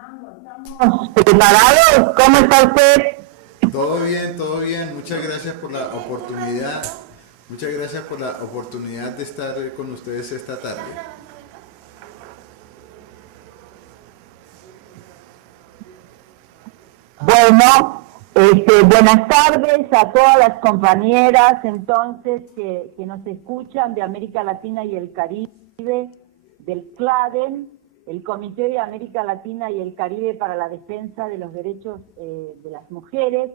¿Estamos preparados? ¿Cómo está usted? Todo bien. Muchas gracias por la oportunidad. Muchas gracias por la oportunidad de estar con ustedes esta tarde. Bueno, buenas tardes a todas las compañeras entonces que nos escuchan de América Latina y el Caribe, del CLADEN, el Comité de América Latina y el Caribe para la Defensa de los Derechos de las Mujeres.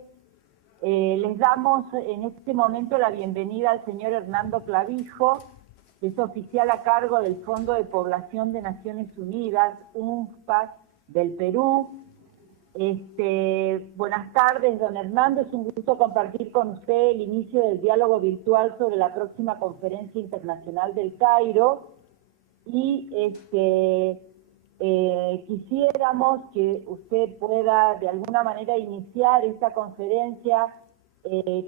Les damos en este momento la bienvenida al señor Hernando Clavijo, que es oficial a cargo del Fondo de Población de Naciones Unidas, UNFPA, del Perú. Buenas tardes, don Hernando. Es un gusto compartir con usted el inicio del diálogo virtual sobre la próxima Conferencia Internacional del Cairo. Y quisiéramos que usted pueda de alguna manera iniciar esta conferencia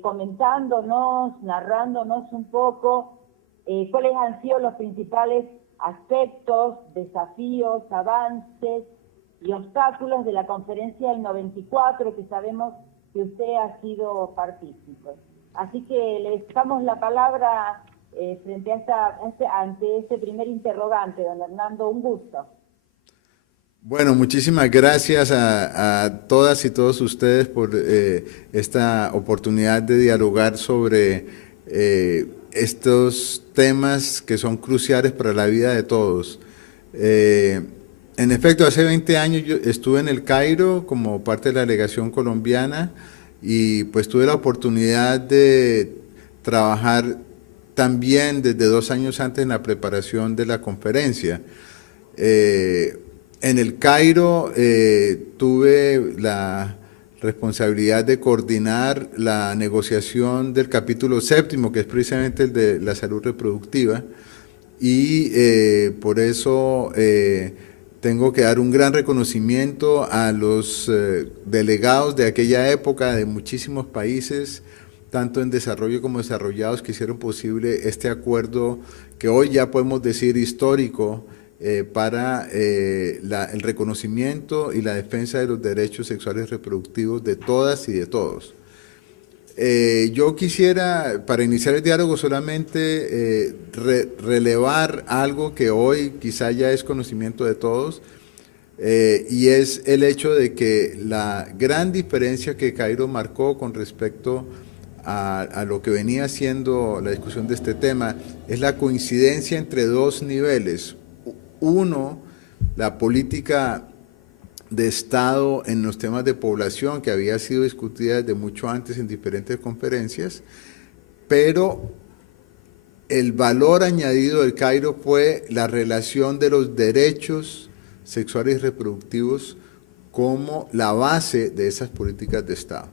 comentándonos, narrándonos un poco cuáles han sido los principales aspectos, desafíos, avances y obstáculos de la conferencia del 94, que sabemos que usted ha sido partícipe. Así que le dejamos la palabra frente ante este primer interrogante, don Hernando. Un gusto. Bueno, muchísimas gracias a todas y todos ustedes por esta oportunidad de dialogar sobre estos temas que son cruciales para la vida de todos. En efecto, hace 20 años yo estuve en el Cairo como parte de la delegación colombiana y pues tuve la oportunidad de trabajar también desde 2 años antes en la preparación de la conferencia. En el Cairo tuve la responsabilidad de coordinar la negociación del capítulo 7, que es precisamente el de la salud reproductiva, y por eso tengo que dar un gran reconocimiento a los delegados de aquella época de muchísimos países, tanto en desarrollo como desarrollados, que hicieron posible este acuerdo que hoy ya podemos decir histórico para el reconocimiento y la defensa de los derechos sexuales y reproductivos de todas y de todos. Yo quisiera, para iniciar el diálogo, solamente relevar algo que hoy quizá ya es conocimiento de todos, y es el hecho de que la gran diferencia que Cairo marcó con respecto a lo que venía siendo la discusión de este tema es la coincidencia entre dos niveles. Uno, la política de Estado en los temas de población, que había sido discutida desde mucho antes en diferentes conferencias, pero el valor añadido del Cairo fue la relación de los derechos sexuales y reproductivos como la base de esas políticas de Estado.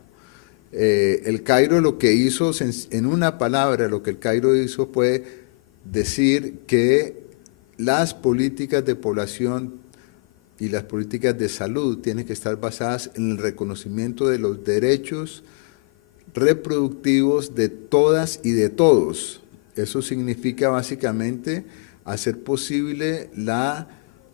El Cairo lo que hizo, en una palabra, lo que el Cairo hizo fue decir que las políticas de población y las políticas de salud tienen que estar basadas en el reconocimiento de los derechos reproductivos de todas y de todos. Eso significa básicamente hacer posible la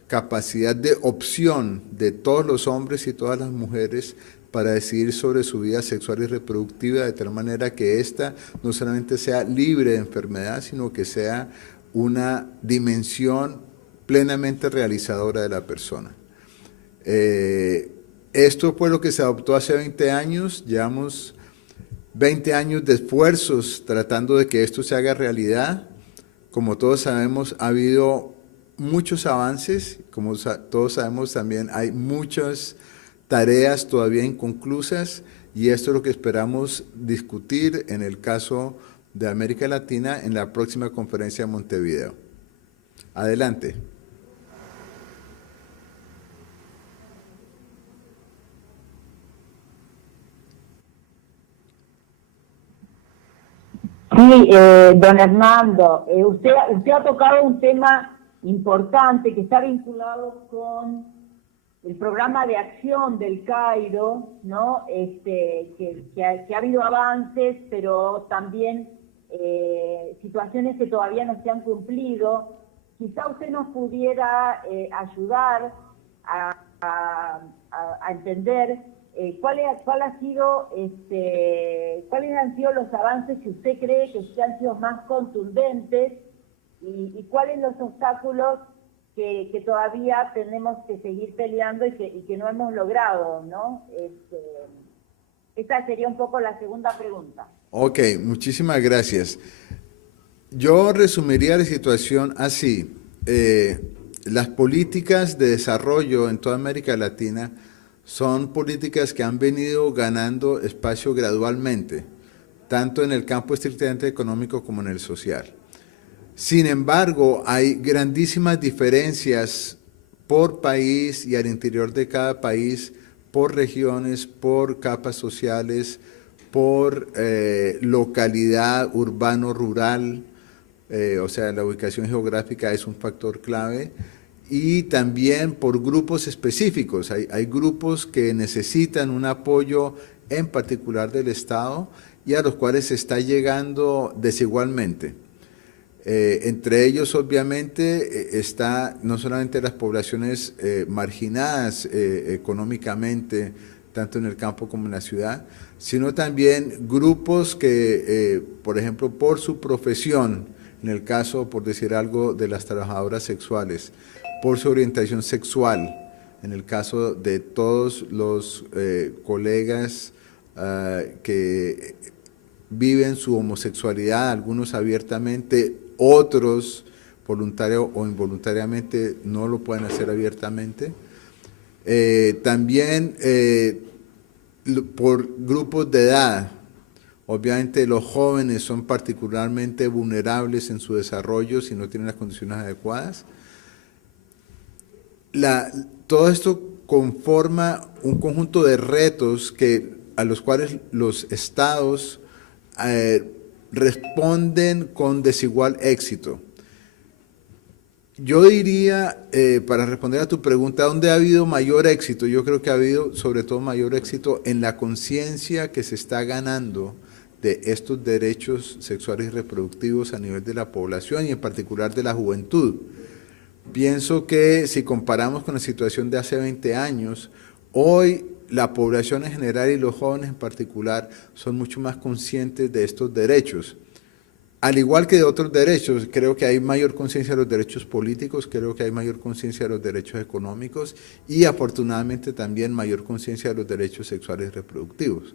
capacidad de opción de todos los hombres y todas las mujeres para decidir sobre su vida sexual y reproductiva, de tal manera que ésta no solamente sea libre de enfermedad, sino que sea una dimensión plenamente realizadora de la persona. Esto fue lo que se adoptó hace 20 años, llevamos 20 años de esfuerzos tratando de que esto se haga realidad. Como todos sabemos, ha habido muchos avances, como todos sabemos también hay muchas tareas todavía inconclusas, y esto es lo que esperamos discutir en el caso de América Latina en la próxima conferencia de Montevideo. Adelante. Sí, don Hernando, usted ha tocado un tema importante que está vinculado con el programa de acción del Cairo, ¿no? Que ha habido avances, pero también situaciones que todavía no se han cumplido. Quizá usted nos pudiera ayudar a a entender cuáles han sido los avances que usted cree que han sido más contundentes y cuáles los obstáculos que todavía tenemos que seguir peleando y que no hemos logrado, ¿no? Esa sería un poco la segunda pregunta. Ok, muchísimas gracias. Yo resumiría la situación así. Las políticas de desarrollo en toda América Latina son políticas que han venido ganando espacio gradualmente, tanto en el campo estrictamente económico como en el social. Sin embargo, hay grandísimas diferencias por país y al interior de cada país, por regiones, por capas sociales, por localidad, urbano, rural, o sea, la ubicación geográfica es un factor clave, y también por grupos específicos. Hay grupos que necesitan un apoyo en particular del Estado y a los cuales se está llegando desigualmente. Entre ellos, obviamente, está no solamente las poblaciones marginadas económicamente, tanto en el campo como en la ciudad, sino también grupos que, por ejemplo, por su profesión, en el caso, por decir algo, de las trabajadoras sexuales, por su orientación sexual, en el caso de todos los colegas que viven su homosexualidad, algunos abiertamente, otros voluntario o involuntariamente no lo pueden hacer abiertamente. También por grupos de edad, obviamente los jóvenes son particularmente vulnerables en su desarrollo si no tienen las condiciones adecuadas. Todo esto conforma un conjunto de retos a los cuales los estados responden con desigual éxito. Yo diría, para responder a tu pregunta, ¿dónde ha habido mayor éxito? Yo creo que ha habido sobre todo mayor éxito en la conciencia que se está ganando de estos derechos sexuales y reproductivos a nivel de la población y en particular de la juventud. Pienso que si comparamos con la situación de hace 20 años, hoy la población en general y los jóvenes en particular son mucho más conscientes de estos derechos. Al igual que de otros derechos, creo que hay mayor conciencia de los derechos políticos, creo que hay mayor conciencia de los derechos económicos y afortunadamente también mayor conciencia de los derechos sexuales y reproductivos.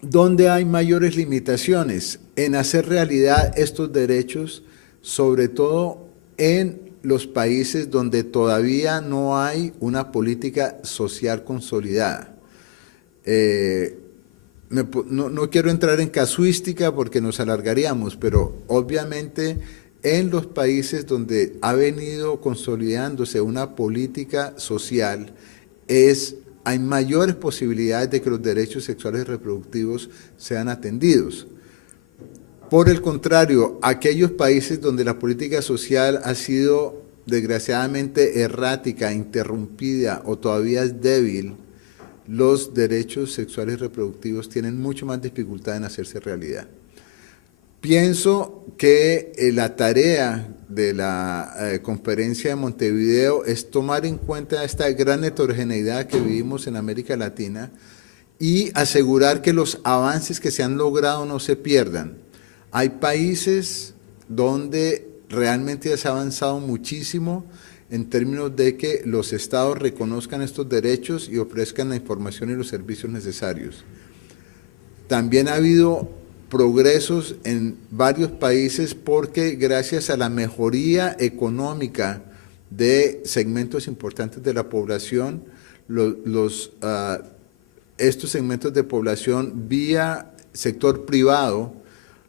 ¿Dónde hay mayores limitaciones? En hacer realidad estos derechos, sobre todo en los países donde todavía no hay una política social consolidada. No quiero entrar en casuística porque nos alargaríamos, pero obviamente en los países donde ha venido consolidándose una política social hay mayores posibilidades de que los derechos sexuales y reproductivos sean atendidos. Por el contrario, aquellos países donde la política social ha sido desgraciadamente errática, interrumpida o todavía es débil, los derechos sexuales y reproductivos tienen mucho más dificultad en hacerse realidad. Pienso que la tarea de la conferencia de Montevideo es tomar en cuenta esta gran heterogeneidad que vivimos en América Latina y asegurar que los avances que se han logrado no se pierdan. Hay países donde realmente se ha avanzado muchísimo en términos de que los estados reconozcan estos derechos y ofrezcan la información y los servicios necesarios. También ha habido progresos en varios países porque gracias a la mejoría económica de segmentos importantes de la población, estos segmentos de población vía sector privado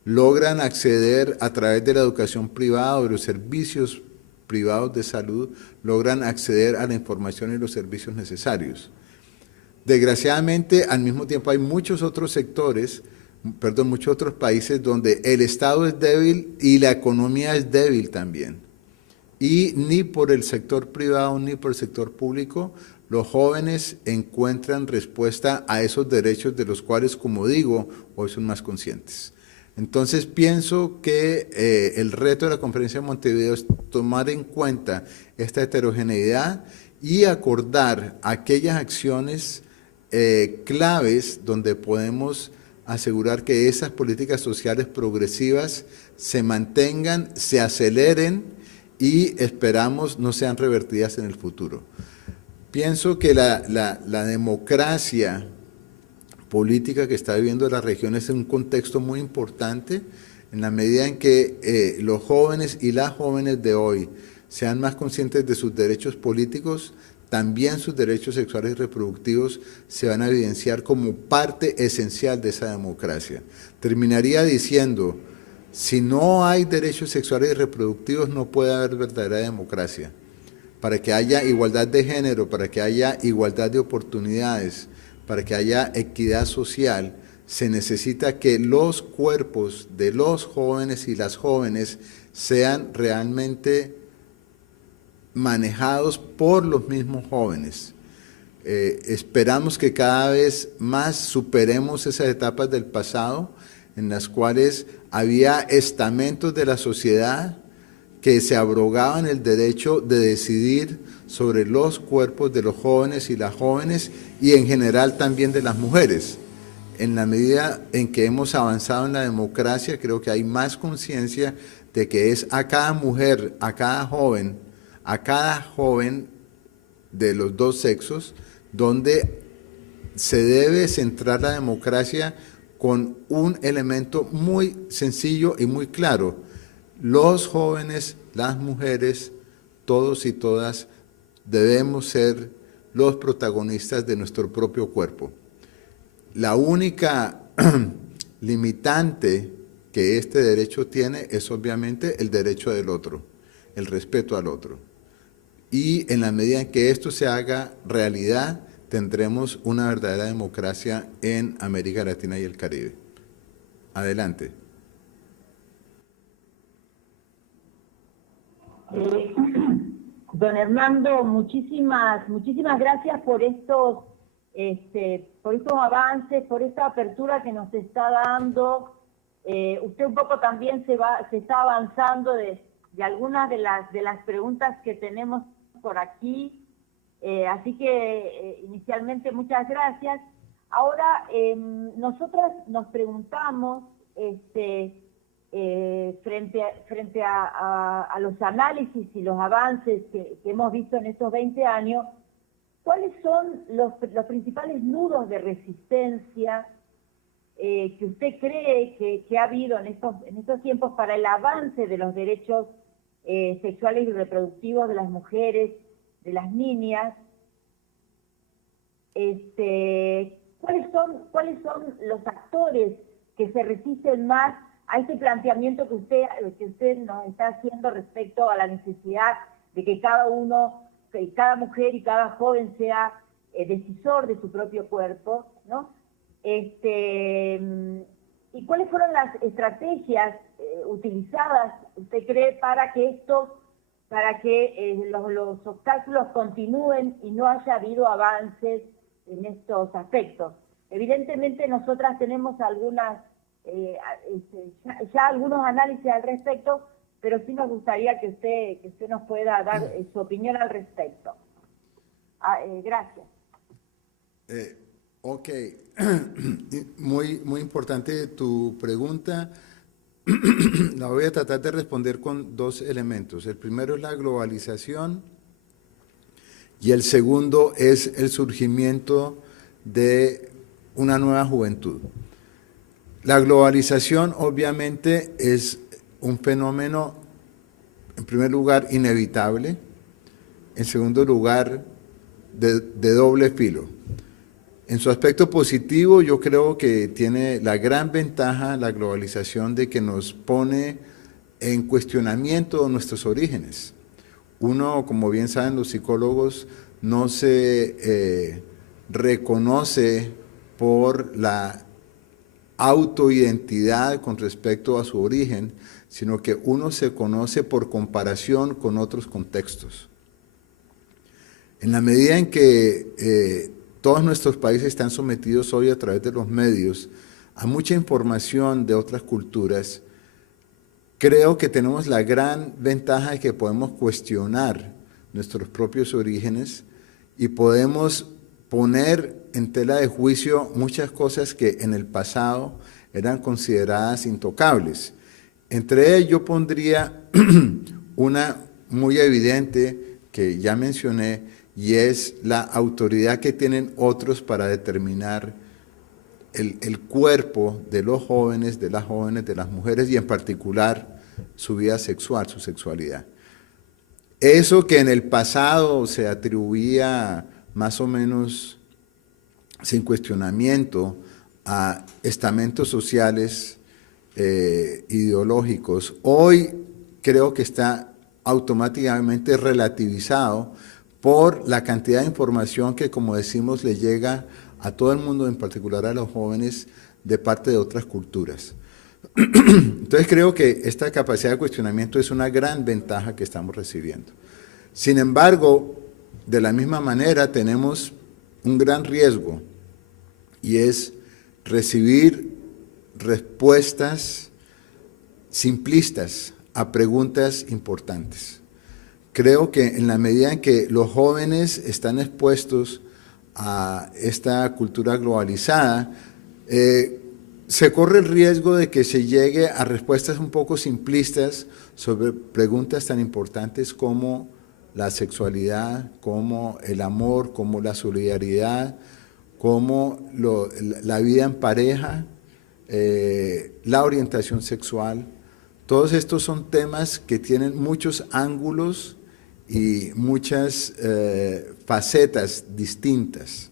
logran acceder a través de la educación privada o de los servicios privados de salud, logran acceder a la información y los servicios necesarios. Desgraciadamente, al mismo tiempo hay muchos otros muchos otros países donde el Estado es débil y la economía es débil también. Y ni por el sector privado ni por el sector público los jóvenes encuentran respuesta a esos derechos de los cuales, como digo, hoy son más conscientes. Entonces pienso que el reto de la Conferencia de Montevideo es tomar en cuenta esta heterogeneidad y acordar aquellas acciones claves donde podemos asegurar que esas políticas sociales progresivas se mantengan, se aceleren y esperamos no sean revertidas en el futuro. Pienso que la democracia política que está viviendo la región es un contexto muy importante en la medida en que los jóvenes y las jóvenes de hoy sean más conscientes de sus derechos políticos, también sus derechos sexuales y reproductivos se van a evidenciar como parte esencial de esa democracia. Terminaría diciendo, si no hay derechos sexuales y reproductivos no puede haber verdadera democracia. Para que haya igualdad de género, para que haya igualdad de oportunidades, para que haya equidad social, se necesita que los cuerpos de los jóvenes y las jóvenes sean realmente manejados por los mismos jóvenes. Esperamos que cada vez más superemos esas etapas del pasado en las cuales había estamentos de la sociedad que se abrogaban el derecho de decidir sobre los cuerpos de los jóvenes y las jóvenes y en general también de las mujeres. En la medida en que hemos avanzado en la democracia, creo que hay más conciencia de que es a cada mujer, a cada joven de los dos sexos, donde se debe centrar la democracia con un elemento muy sencillo y muy claro. Los jóvenes, las mujeres, todos y todas, debemos ser los protagonistas de nuestro propio cuerpo. La única limitante que este derecho tiene es obviamente el derecho del otro, el respeto al otro. Y en la medida en que esto se haga realidad, tendremos una verdadera democracia en América Latina y el Caribe. Adelante. Don Hernando, muchísimas gracias por estos avances, por esta apertura que nos está dando. Usted un poco también se está avanzando de algunas de las preguntas que tenemos por aquí. Así que inicialmente muchas gracias. Ahora nosotras nos preguntamos frente a los análisis y los avances que hemos visto en estos 20 años, ¿cuáles son los principales nudos de resistencia que usted cree que ha habido en estos tiempos para el avance de los derechos sexuales y reproductivos de las mujeres, de las niñas? ¿Cuáles son los actores que se resisten más a este planteamiento que usted nos está haciendo respecto a la necesidad de que cada mujer y cada joven sea decisor de su propio cuerpo, ¿no? ¿Y cuáles fueron las estrategias utilizadas, usted cree, para que los obstáculos continúen y no haya habido avances en estos aspectos? Evidentemente nosotras tenemos ya algunos análisis al respecto, pero sí nos gustaría que usted nos pueda dar su opinión al respecto. Gracias. Ok, muy importante tu pregunta. La voy a tratar de responder con dos elementos. El primero es la globalización y el segundo es el surgimiento de una nueva juventud. La globalización obviamente es un fenómeno, en primer lugar, inevitable, en segundo lugar, de doble filo. En su aspecto positivo, yo creo que tiene la gran ventaja la globalización de que nos pone en cuestionamiento nuestros orígenes. Uno, como bien saben los psicólogos, no se reconoce por la autoidentidad con respecto a su origen, sino que uno se conoce por comparación con otros contextos. En la medida en que todos nuestros países están sometidos hoy a través de los medios a mucha información de otras culturas, creo que tenemos la gran ventaja de que podemos cuestionar nuestros propios orígenes y podemos poner en tela de juicio muchas cosas que en el pasado eran consideradas intocables. Entre ellos yo pondría una muy evidente que ya mencioné, y es la autoridad que tienen otros para determinar el cuerpo de los jóvenes, de las mujeres, y en particular su vida sexual, su sexualidad. Eso que en el pasado se atribuía más o menos sin cuestionamiento a estamentos sociales ideológicos, hoy creo que está automáticamente relativizado por la cantidad de información que, como decimos, le llega a todo el mundo, en particular a los jóvenes, de parte de otras culturas. Entonces creo que esta capacidad de cuestionamiento es una gran ventaja que estamos recibiendo. Sin embargo, de la misma manera tenemos un gran riesgo, y es recibir respuestas simplistas a preguntas importantes. Creo que en la medida en que los jóvenes están expuestos a esta cultura globalizada, se corre el riesgo de que se llegue a respuestas un poco simplistas sobre preguntas tan importantes como la sexualidad, como el amor, como la solidaridad, como la vida en pareja, la orientación sexual. Todos estos son temas que tienen muchos ángulos y muchas facetas distintas.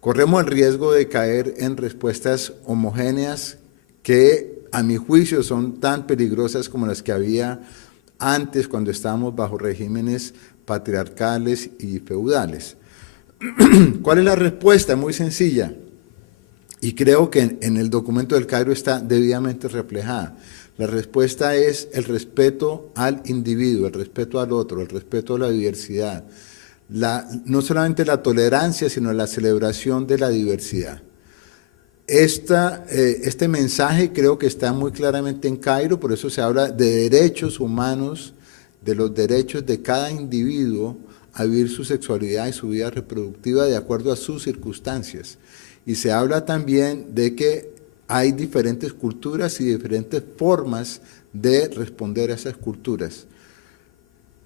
Corremos el riesgo de caer en respuestas homogéneas que, a mi juicio, son tan peligrosas como las que había antes, cuando estábamos bajo regímenes patriarcales y feudales. ¿Cuál es la respuesta? Muy sencilla, y creo que en el documento del Cairo está debidamente reflejada. La respuesta es el respeto al individuo, el respeto al otro, el respeto a la diversidad. No solamente la tolerancia, sino la celebración de la diversidad. Este mensaje creo que está muy claramente en Cairo, por eso se habla de derechos humanos, de los derechos de cada individuo a vivir su sexualidad y su vida reproductiva de acuerdo a sus circunstancias. Y se habla también de que hay diferentes culturas y diferentes formas de responder a esas culturas.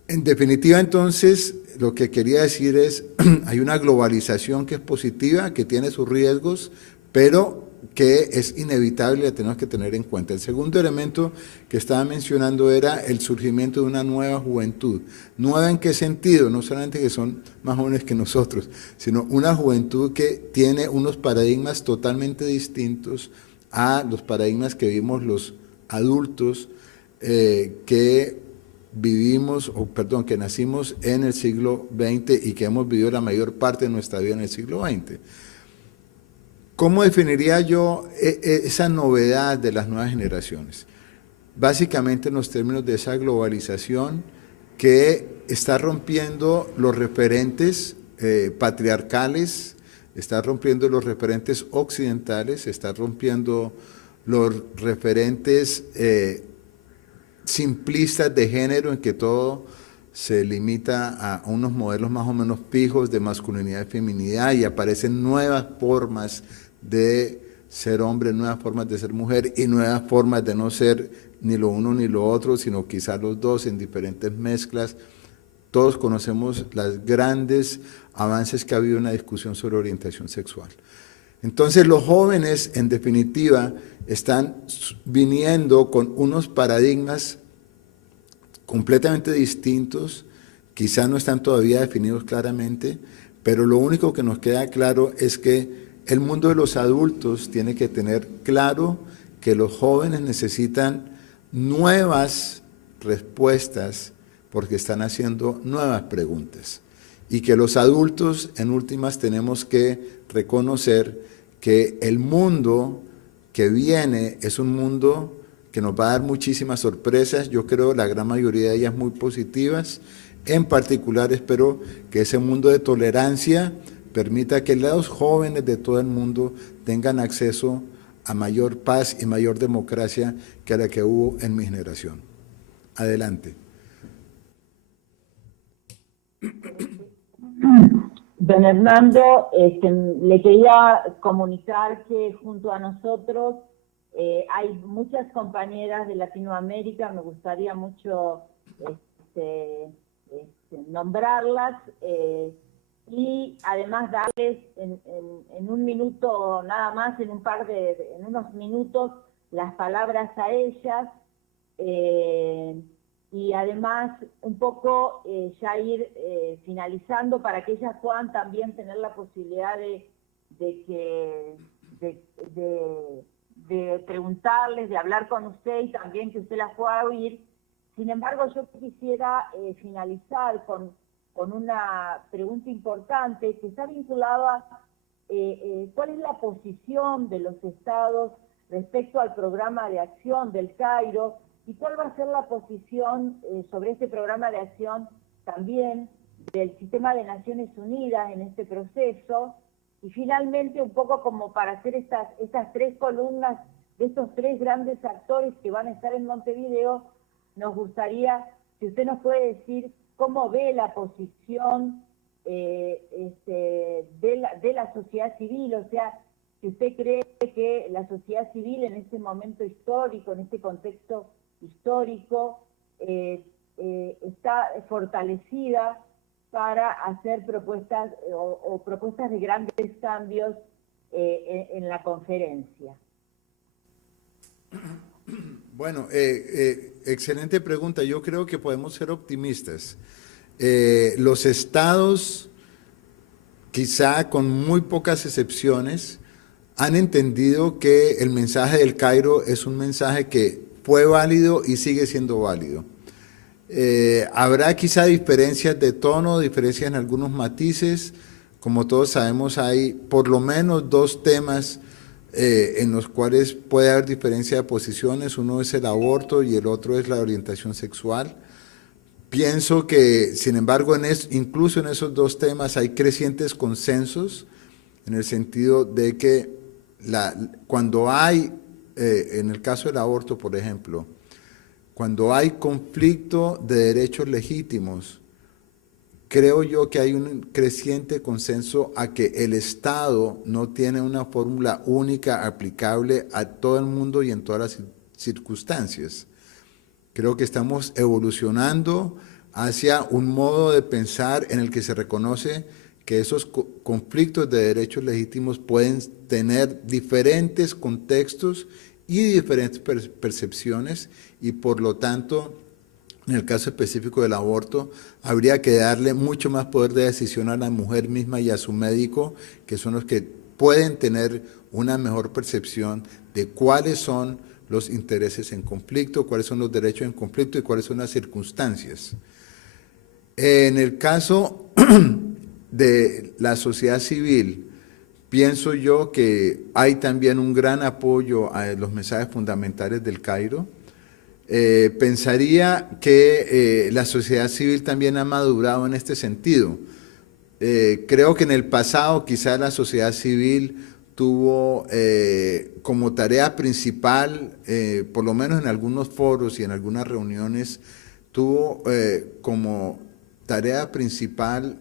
En definitiva, entonces, lo que quería decir es, hay una globalización que es positiva, que tiene sus riesgos, pero que es inevitable y la tenemos que tener en cuenta. El segundo elemento que estaba mencionando era el surgimiento de una nueva juventud. ¿Nueva en qué sentido? No solamente que son más jóvenes que nosotros, sino una juventud que tiene unos paradigmas totalmente distintos a los paradigmas que vimos los adultos que nacimos en el siglo XX y que hemos vivido la mayor parte de nuestra vida en el siglo XX. ¿Cómo definiría yo esa novedad de las nuevas generaciones? Básicamente en los términos de esa globalización que está rompiendo los referentes patriarcales, está rompiendo los referentes occidentales, está rompiendo los referentes simplistas de género, en que todo se limita a unos modelos más o menos fijos de masculinidad y feminidad, y aparecen nuevas formas de ser hombre, nuevas formas de ser mujer y nuevas formas de no ser ni lo uno ni lo otro, sino quizás los dos en diferentes mezclas. Todos conocemos los grandes avances que ha habido en la discusión sobre orientación sexual. Entonces los jóvenes, en definitiva, están viniendo con unos paradigmas completamente distintos, quizás no están todavía definidos claramente, pero lo único que nos queda claro es que el mundo de los adultos tiene que tener claro que los jóvenes necesitan nuevas respuestas porque están haciendo nuevas preguntas, y que los adultos en últimas tenemos que reconocer que el mundo que viene es un mundo que nos va a dar muchísimas sorpresas. Yo creo la gran mayoría de ellas muy positivas. En particular espero que ese mundo de tolerancia permita que los jóvenes de todo el mundo tengan acceso a mayor paz y mayor democracia que la que hubo en mi generación. Adelante. Don Hernando, le quería comunicar que junto a nosotros hay muchas compañeras de Latinoamérica, me gustaría mucho nombrarlas y además darles en un minuto nada más, en unos minutos, las palabras a ellas. Y además un poco ya ir finalizando para que ellas puedan también tener la posibilidad de preguntarles, de hablar con usted y también que usted las pueda oír. Sin embargo, yo quisiera finalizar con una pregunta importante que está vinculada a cuál es la posición de los estados respecto al programa de acción del Cairo. ¿Y cuál va a ser la posición sobre este programa de acción también del sistema de Naciones Unidas en este proceso? Y finalmente, un poco como para hacer estas tres columnas de estos tres grandes actores que van a estar en Montevideo, nos gustaría, si usted nos puede decir cómo ve la posición de la sociedad civil, o sea, si usted cree que la sociedad civil en este momento histórico, en este contexto histórico, está fortalecida para hacer propuestas o propuestas de grandes cambios en la conferencia. Bueno, excelente pregunta. Yo creo que podemos ser optimistas. Los estados, quizá con muy pocas excepciones, han entendido que el mensaje del Cairo es un mensaje que fue válido y sigue siendo válido. Habrá quizá diferencias de tono, diferencias en algunos matices. Como todos sabemos, hay por lo menos dos temas en los cuales puede haber diferencia de posiciones. Uno es el aborto y el otro es la orientación sexual. Pienso que, sin embargo, incluso en esos dos temas hay crecientes consensos, en el sentido de que cuando hay, en el caso del aborto, por ejemplo, cuando hay conflicto de derechos legítimos, creo yo que hay un creciente consenso a que el Estado no tiene una fórmula única aplicable a todo el mundo y en todas las circunstancias. Creo que estamos evolucionando hacia un modo de pensar en el que se reconoce que esos conflictos de derechos legítimos pueden tener diferentes contextos y diferentes percepciones, y por lo tanto, en el caso específico del aborto, habría que darle mucho más poder de decisión a la mujer misma y a su médico, que son los que pueden tener una mejor percepción de cuáles son los intereses en conflicto, cuáles son los derechos en conflicto y cuáles son las circunstancias. En el caso de la sociedad civil, pienso yo que hay también un gran apoyo a los mensajes fundamentales del Cairo. Pensaría que la sociedad civil también ha madurado en este sentido. Creo que en el pasado quizá la sociedad civil tuvo como tarea principal, por lo menos en algunos foros y en algunas reuniones, tuvo como tarea principal,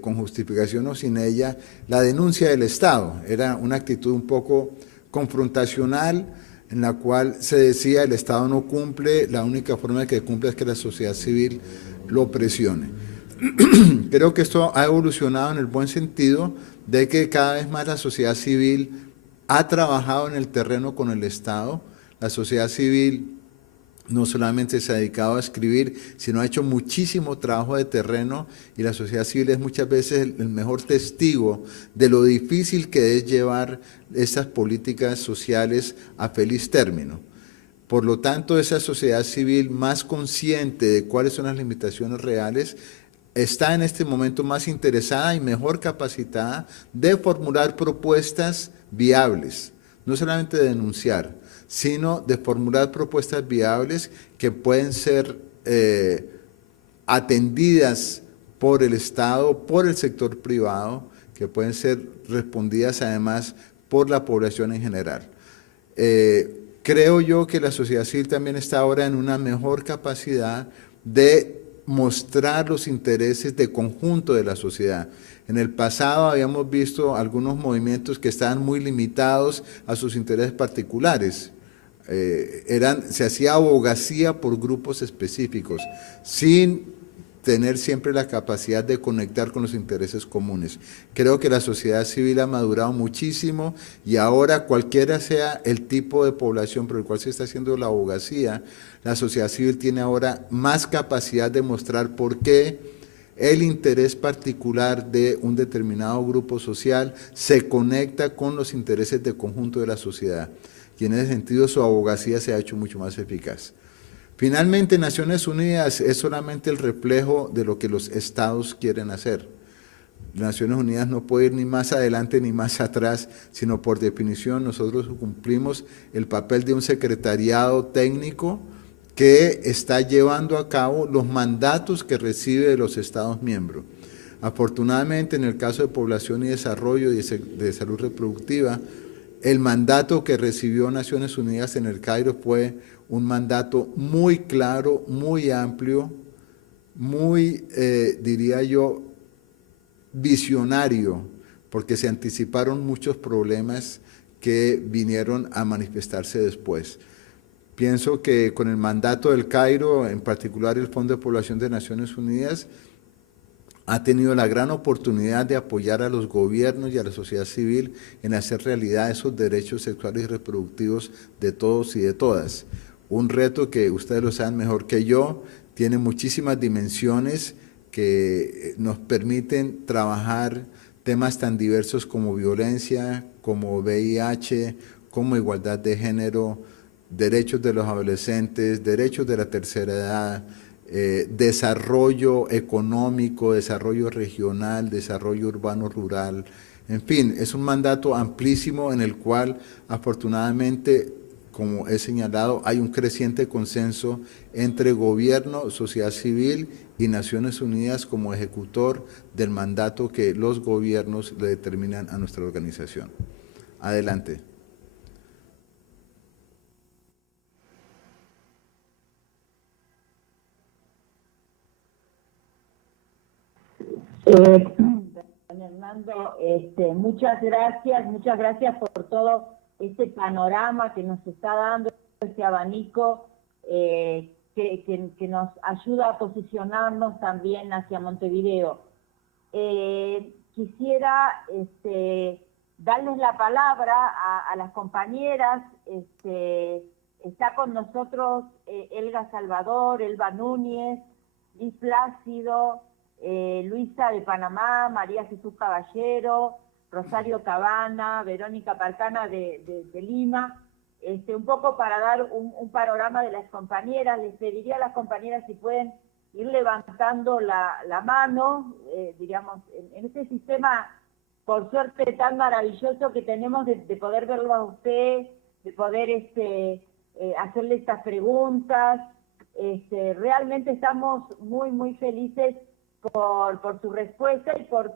con justificación o sin ella, la denuncia del Estado. Era una actitud un poco confrontacional, en la cual se decía el Estado no cumple, la única forma de que cumpla es que la sociedad civil lo presione. Creo que esto ha evolucionado en el buen sentido de que cada vez más la sociedad civil ha trabajado en el terreno con el Estado. La sociedad civil no solamente se ha dedicado a escribir, sino ha hecho muchísimo trabajo de terreno, y la sociedad civil es muchas veces el mejor testigo de lo difícil que es llevar estas políticas sociales a feliz término. Por lo tanto, esa sociedad civil más consciente de cuáles son las limitaciones reales está en este momento más interesada y mejor capacitada de formular propuestas viables, no solamente de denunciar, sino de formular propuestas viables que pueden ser atendidas por el Estado, por el sector privado, que pueden ser respondidas además por la población en general. Creo yo que la sociedad civil también está ahora en una mejor capacidad de mostrar los intereses de conjunto de la sociedad. En el pasado habíamos visto algunos movimientos que estaban muy limitados a sus intereses particulares. Se hacía abogacía por grupos específicos, sin tener siempre la capacidad de conectar con los intereses comunes. Creo que la sociedad civil ha madurado muchísimo y ahora cualquiera sea el tipo de población por el cual se está haciendo la abogacía, la sociedad civil tiene ahora más capacidad de mostrar por qué el interés particular de un determinado grupo social se conecta con los intereses de conjunto de la sociedad. Y en ese sentido su abogacía se ha hecho mucho más eficaz. Finalmente, Naciones Unidas es solamente el reflejo de lo que los estados quieren hacer. Naciones Unidas no puede ir ni más adelante ni más atrás, sino por definición nosotros cumplimos el papel de un secretariado técnico que está llevando a cabo los mandatos que recibe de los Estados miembros. Afortunadamente, en el caso de población y desarrollo y de salud reproductiva, el mandato que recibió Naciones Unidas en el Cairo fue un mandato muy claro, muy amplio, muy, diría yo, visionario, porque se anticiparon muchos problemas que vinieron a manifestarse después. Pienso que con el mandato del Cairo, en particular el Fondo de Población de Naciones Unidas, ha tenido la gran oportunidad de apoyar a los gobiernos y a la sociedad civil en hacer realidad esos derechos sexuales y reproductivos de todos y de todas. Un reto que ustedes lo saben mejor que yo, tiene muchísimas dimensiones que nos permiten trabajar temas tan diversos como violencia, como VIH, como igualdad de género, derechos de los adolescentes, derechos de la tercera edad, desarrollo económico, desarrollo regional, desarrollo urbano-rural. En fin, es un mandato amplísimo en el cual afortunadamente, como he señalado, hay un creciente consenso entre gobierno, sociedad civil y Naciones Unidas como ejecutor del mandato que los gobiernos le determinan a nuestra organización. Adelante. Don Hernando, muchas gracias por todo este panorama que nos está dando, este abanico que nos ayuda a posicionarnos también hacia Montevideo. Quisiera darles la palabra a las compañeras. Está con nosotros Elga Salvador, Elba Núñez, Liz Plácido, Luisa de Panamá, María Jesús Caballero, Rosario Cabana, Verónica Parcana de Lima, un poco para dar un panorama de las compañeras. Les pediría a las compañeras si pueden ir levantando la mano, diríamos, en este sistema, por suerte, tan maravilloso que tenemos de poder verlo a usted, de poder hacerle estas preguntas. Realmente estamos muy, muy felices por su respuesta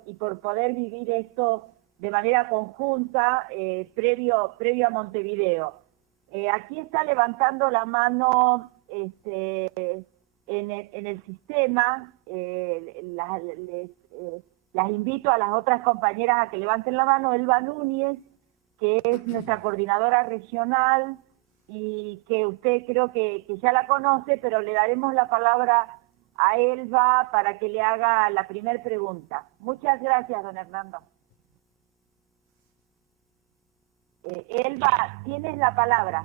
y por poder vivir esto de manera conjunta previo a Montevideo. Aquí está levantando la mano en el sistema. Las invito a las otras compañeras a que levanten la mano. Elba Núñez, que es nuestra coordinadora regional y que usted creo que ya la conoce, pero le daremos la palabra a Elba para que le haga la primera pregunta. Muchas gracias, don Hernando. Elba, tienes la palabra.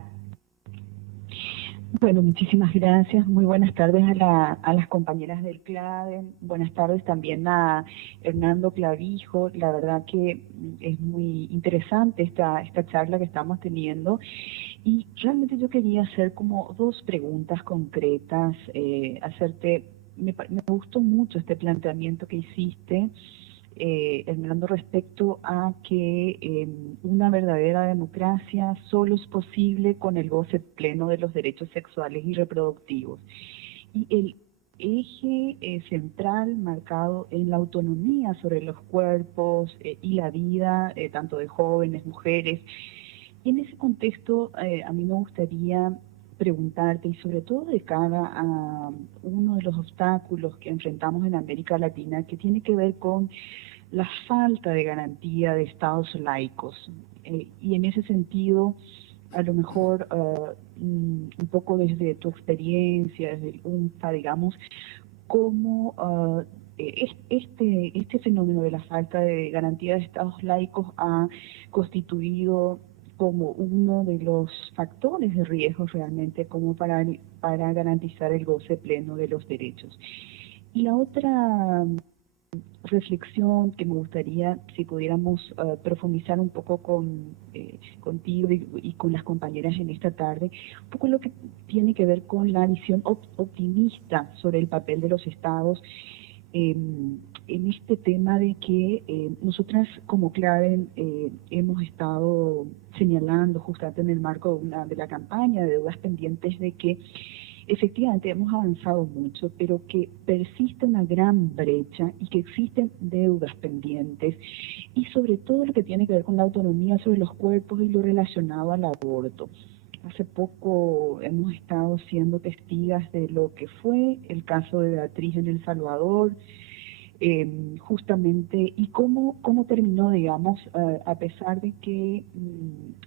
Bueno, muchísimas gracias. Muy buenas tardes a las compañeras del CLADEN. Buenas tardes también a Hernando Clavijo. La verdad que es muy interesante esta charla que estamos teniendo. Y realmente yo quería hacer como dos preguntas concretas, me gustó mucho este planteamiento que hiciste, Hernando, respecto a que una verdadera democracia solo es posible con el goce pleno de los derechos sexuales y reproductivos. Y el eje central marcado en la autonomía sobre los cuerpos y la vida, tanto de jóvenes, mujeres. Y en ese contexto, a mí me gustaría preguntarte, y sobre todo de cara a uno de los obstáculos que enfrentamos en América Latina, que tiene que ver con la falta de garantía de estados laicos. Y en ese sentido, a lo mejor un poco desde tu experiencia, desde el UNFA, digamos, cómo este fenómeno de la falta de garantía de estados laicos ha constituido como uno de los factores de riesgo realmente como para garantizar el goce pleno de los derechos. Y la otra reflexión que me gustaría, si pudiéramos profundizar un poco contigo y con las compañeras en esta tarde, un poco lo que tiene que ver con la visión optimista sobre el papel de los estados en este tema de que nosotras como Claden hemos estado señalando justamente en el marco de la campaña de deudas pendientes de que efectivamente hemos avanzado mucho, pero que persiste una gran brecha y que existen deudas pendientes y sobre todo lo que tiene que ver con la autonomía sobre los cuerpos y lo relacionado al aborto. Hace poco hemos estado siendo testigas de lo que fue el caso de Beatriz en El Salvador, justamente, y cómo terminó, digamos, a pesar de que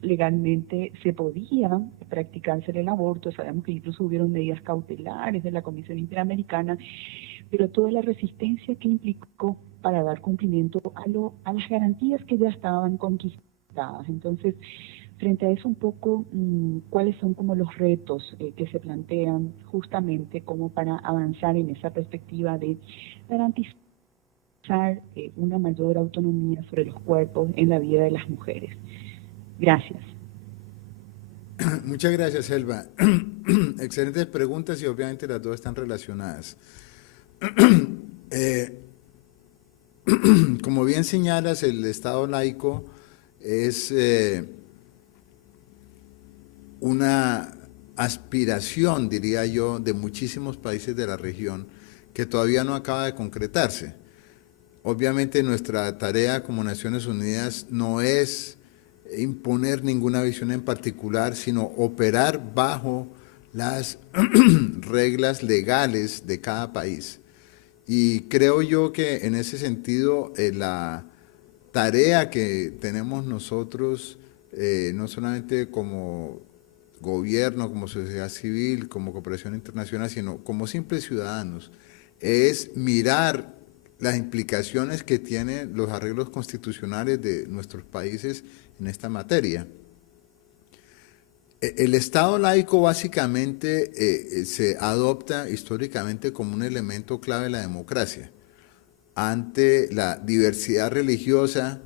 legalmente se podía practicarse el aborto, sabemos que incluso hubieron medidas cautelares de la Comisión Interamericana, pero toda la resistencia que implicó para dar cumplimiento a las garantías que ya estaban conquistadas. Entonces, frente a eso un poco, ¿cuáles son como los retos que se plantean justamente como para avanzar en esa perspectiva de garantizar una mayor autonomía sobre los cuerpos en la vida de las mujeres? Gracias. Muchas gracias, Selva. Excelentes preguntas y obviamente las dos están relacionadas. Como bien señalas, el Estado laico es una aspiración, diría yo, de muchísimos países de la región que todavía no acaba de concretarse. Obviamente nuestra tarea como Naciones Unidas no es imponer ninguna visión en particular, sino operar bajo las reglas legales de cada país. Y creo yo que en ese sentido la tarea que tenemos nosotros, no solamente como gobierno, como sociedad civil, como cooperación internacional, sino como simples ciudadanos, es mirar las implicaciones que tienen los arreglos constitucionales de nuestros países en esta materia. El Estado laico básicamente se adopta históricamente como un elemento clave de la democracia. Ante la diversidad religiosa,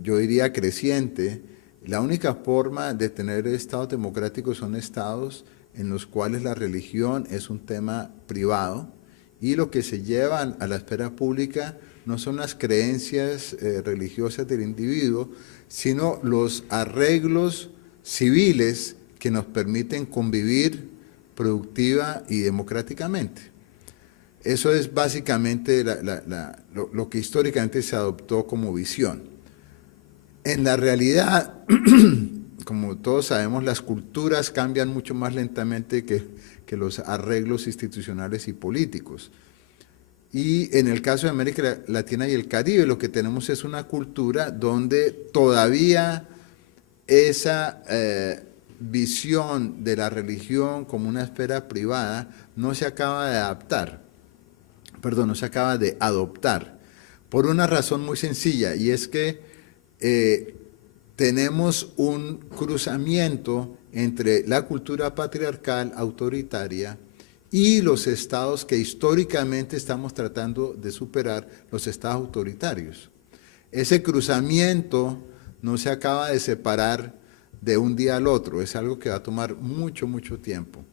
yo diría creciente, la única forma de tener estados democráticos son estados en los cuales la religión es un tema privado y lo que se llevan a la esfera pública no son las creencias religiosas del individuo, sino los arreglos civiles que nos permiten convivir productiva y democráticamente. Eso es básicamente lo que históricamente se adoptó como visión. En la realidad, como todos sabemos, las culturas cambian mucho más lentamente que los arreglos institucionales y políticos. Y en el caso de América Latina y el Caribe, lo que tenemos es una cultura donde todavía esa visión de la religión como una esfera privada no se acaba de no se acaba de adoptar, por una razón muy sencilla, y es que tenemos un cruzamiento entre la cultura patriarcal autoritaria y los estados que históricamente estamos tratando de superar, los estados autoritarios. Ese cruzamiento no se acaba de separar de un día al otro, es algo que va a tomar mucho, mucho tiempo.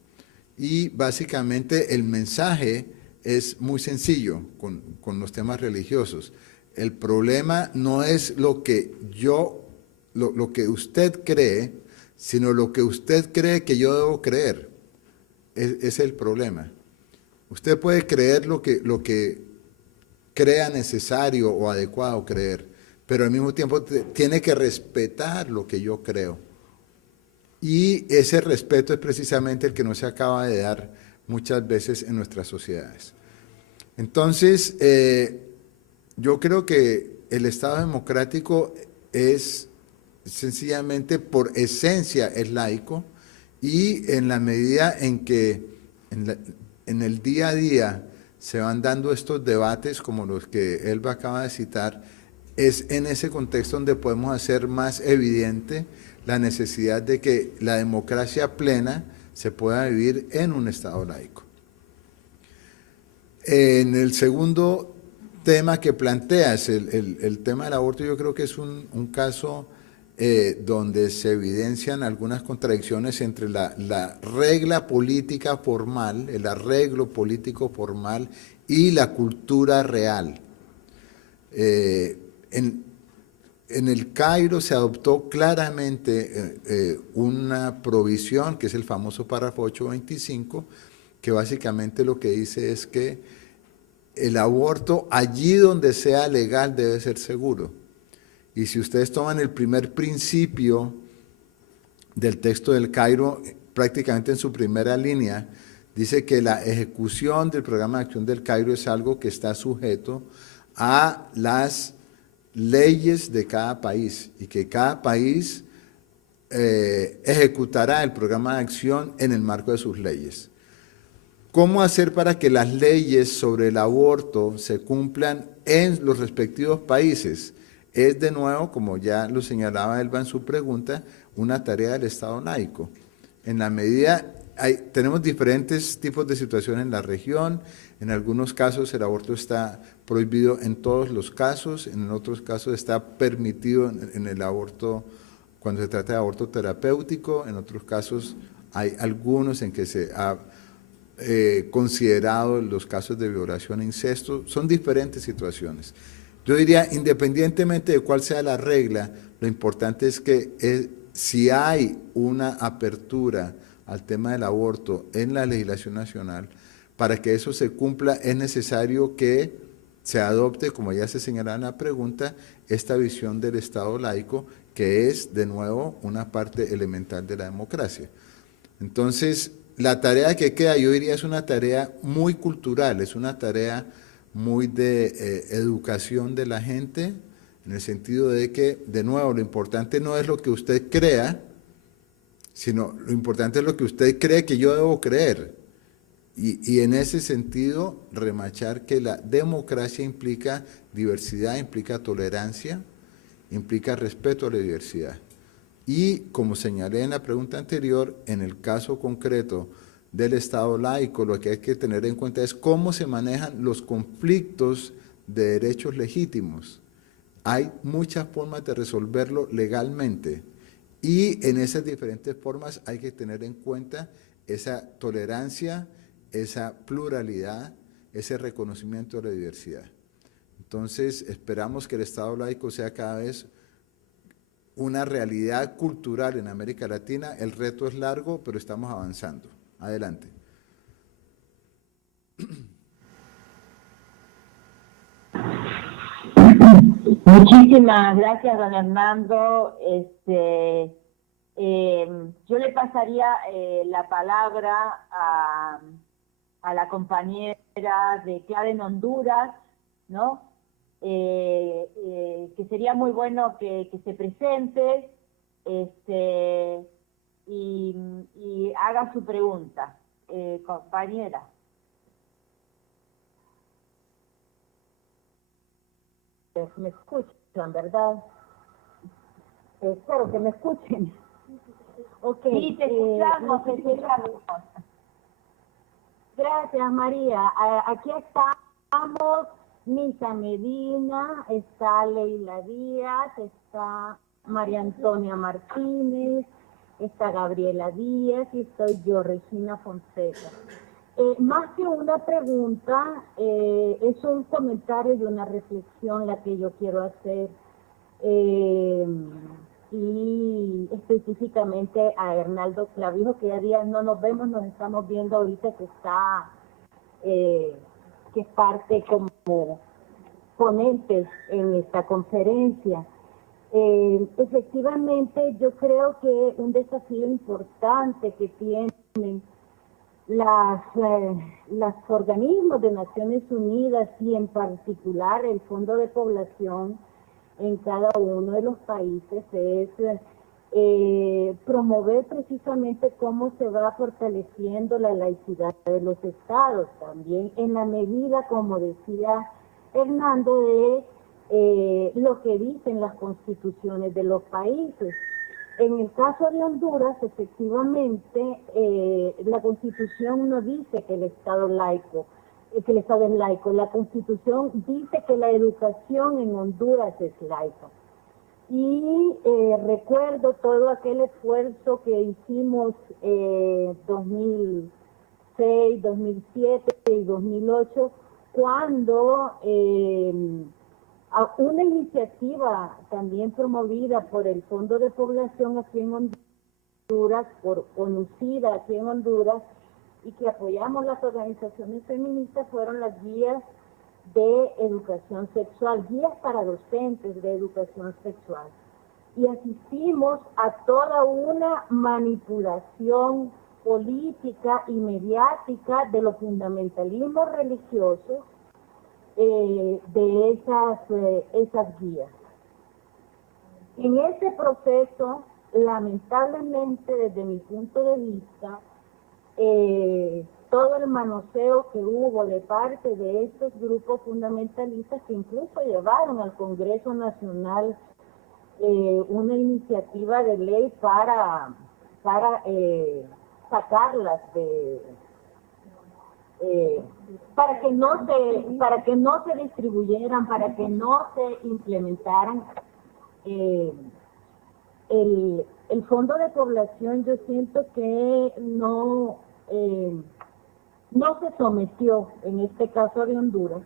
Y básicamente el mensaje es muy sencillo con los temas religiosos. El problema no es lo que usted cree, sino lo que usted cree que yo debo creer. Es el problema. Usted puede creer lo que crea necesario o adecuado creer, pero al mismo tiempo tiene que respetar lo que yo creo. Y ese respeto es precisamente el que no se acaba de dar muchas veces en nuestras sociedades. Entonces, Yo creo que el Estado democrático es sencillamente por esencia es laico, y en la medida en que en el día a día se van dando estos debates como los que Elba acaba de citar, es en ese contexto donde podemos hacer más evidente la necesidad de que la democracia plena se pueda vivir en un Estado laico. En el segundo tema que planteas, el tema del aborto, yo creo que es un caso donde se evidencian algunas contradicciones entre la regla política formal, el arreglo político formal y la cultura real. En el Cairo se adoptó claramente una provisión, que es el famoso párrafo 825, que básicamente lo que dice es que el aborto allí donde sea legal debe ser seguro. Y si ustedes toman el primer principio del texto del Cairo, prácticamente en su primera línea, dice que la ejecución del programa de acción del Cairo es algo que está sujeto a las leyes de cada país y que cada país ejecutará el programa de acción en el marco de sus leyes. ¿Cómo hacer para que las leyes sobre el aborto se cumplan en los respectivos países? Es de nuevo, como ya lo señalaba Elba en su pregunta, una tarea del Estado laico. En la medida, tenemos diferentes tipos de situaciones en la región. En algunos casos el aborto está prohibido en todos los casos, en otros casos está permitido en el aborto cuando se trata de aborto terapéutico, en otros casos hay algunos en que se ha considerado los casos de violación e incesto. Son diferentes situaciones. Yo diría, independientemente de cuál sea la regla, lo importante es que si hay una apertura al tema del aborto en la legislación nacional, para que eso se cumpla es necesario que se adopte, como ya se señalaba en la pregunta, esta visión del Estado laico, que es, de nuevo, una parte elemental de la democracia. Entonces, la tarea que queda, yo diría, es una tarea muy cultural, es una tarea muy de educación de la gente, en el sentido de que, de nuevo, lo importante no es lo que usted crea, sino lo importante es lo que usted cree que yo debo creer. Y en ese sentido, remachar que la democracia implica diversidad, implica tolerancia, implica respeto a la diversidad. Y como señalé en la pregunta anterior, en el caso concreto del Estado laico, lo que hay que tener en cuenta es cómo se manejan los conflictos de derechos legítimos. Hay muchas formas de resolverlo legalmente y en esas diferentes formas hay que tener en cuenta esa tolerancia, esa pluralidad, ese reconocimiento de la diversidad. Entonces, esperamos que el Estado laico sea cada vez una realidad cultural en América Latina. El reto es largo, pero estamos avanzando. Adelante. Muchísimas gracias, don Hernando. Yo le pasaría la palabra a la compañera de Claden Honduras, ¿no? Que sería muy bueno que se presente y haga su pregunta, compañera. Me escuchan, ¿verdad? Espero que me escuchen. Okay, Sí, te escuchamos, te escuchamos. Gracias, María. Aquí estamos, Misa Medina, está Leila Díaz, está María Antonia Martínez, está Gabriela Díaz y estoy yo, Regina Fonseca. Más que una pregunta, es un comentario y una reflexión la que yo quiero hacer, y específicamente a Hernando Clavijo, que ya días no nos vemos, nos estamos viendo ahorita que está, que es parte como ponentes en esta conferencia. Efectivamente, yo creo que un desafío importante que tienen los organismos de Naciones Unidas y en particular el Fondo de Población en cada uno de los países es promover precisamente cómo se va fortaleciendo la laicidad de los estados, también en la medida, como decía Hernando, de lo que dicen las constituciones de los países. En el caso de Honduras, efectivamente, la Constitución no dice que el Estado laico, que el Estado es laico. La Constitución dice que la educación en Honduras es laica. Y recuerdo todo aquel esfuerzo que hicimos 2006, 2007 y 2008, cuando a una iniciativa también promovida por el Fondo de Población aquí en Honduras, por ONUCIDA aquí en Honduras, y que apoyamos las organizaciones feministas, fueron las guías de educación sexual, guías para docentes de educación sexual. Y asistimos a toda una manipulación política y mediática de los fundamentalismos religiosos de esas guías. En ese proceso, lamentablemente, desde mi punto de vista, todo el manoseo que hubo de parte de estos grupos fundamentalistas que incluso llevaron al Congreso Nacional una iniciativa de ley para sacarlas para que no se distribuyeran, para que no se implementaran. El Fondo de Población, yo siento que no se sometió, en este caso de Honduras,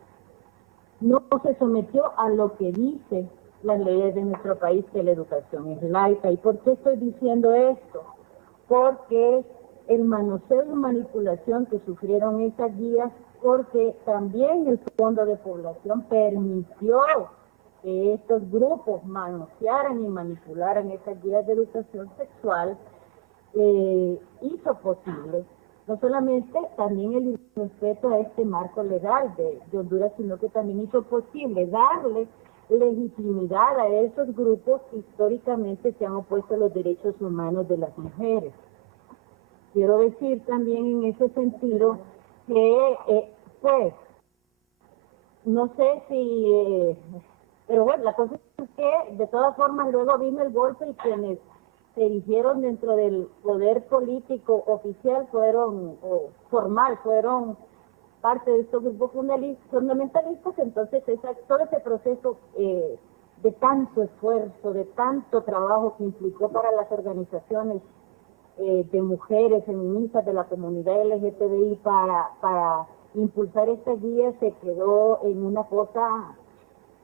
no se sometió a lo que dice las leyes de nuestro país, que la educación es laica. ¿Y por qué estoy diciendo esto? Porque el manoseo y manipulación que sufrieron esas guías, porque también el Fondo de Población permitió que estos grupos manosearan y manipularan esas guías de educación sexual, hizo posible no solamente también el respeto a este marco legal de Honduras, sino que también hizo posible darle legitimidad a esos grupos que históricamente se han opuesto a los derechos humanos de las mujeres. Quiero decir también en ese sentido que, pues, no sé si, pero bueno, la cosa es que de todas formas luego vino el golpe y quienes se erigieron dentro del poder político oficial fueron parte de estos grupos fundamentalistas. Entonces todo ese proceso de tanto esfuerzo, de tanto trabajo que implicó para las organizaciones de mujeres feministas de la comunidad LGTBI para impulsar esta guía, se quedó en una cosa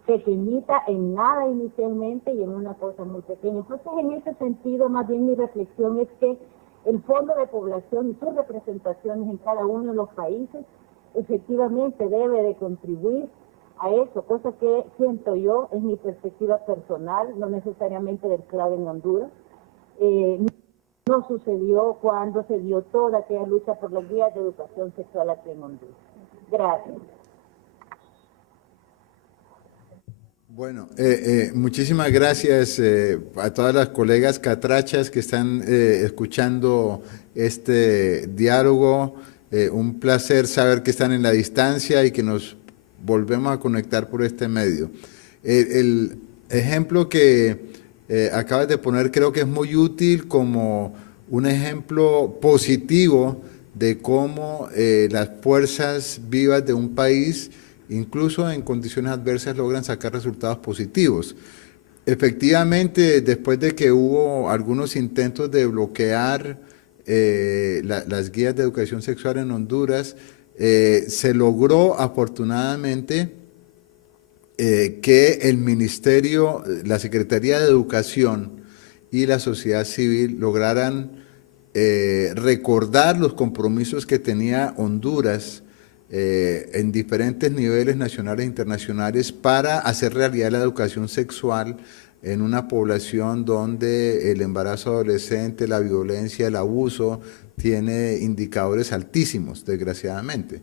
pequeñita, en nada inicialmente y en una cosa muy pequeña. Entonces, en ese sentido, más bien mi reflexión es que el Fondo de Población y sus representaciones en cada uno de los países efectivamente debe de contribuir a eso, cosa que siento yo, es mi perspectiva personal, no necesariamente del CLAD en Honduras. No sucedió cuando se dio toda aquella lucha por las guías de educación sexual aquí en Honduras. Gracias. Bueno, muchísimas gracias a todas las colegas catrachas que están escuchando este diálogo. Un placer saber que están en la distancia y que nos volvemos a conectar por este medio. El ejemplo que acabas de poner creo que es muy útil como un ejemplo positivo de cómo las fuerzas vivas de un país, incluso en condiciones adversas, logran sacar resultados positivos. Efectivamente, después de que hubo algunos intentos de bloquear las guías de educación sexual en Honduras, se logró afortunadamente que el Ministerio, la Secretaría de Educación y la sociedad civil lograran recordar los compromisos que tenía Honduras en diferentes niveles nacionales e internacionales para hacer realidad la educación sexual en una población donde el embarazo adolescente, la violencia, el abuso, tiene indicadores altísimos, desgraciadamente.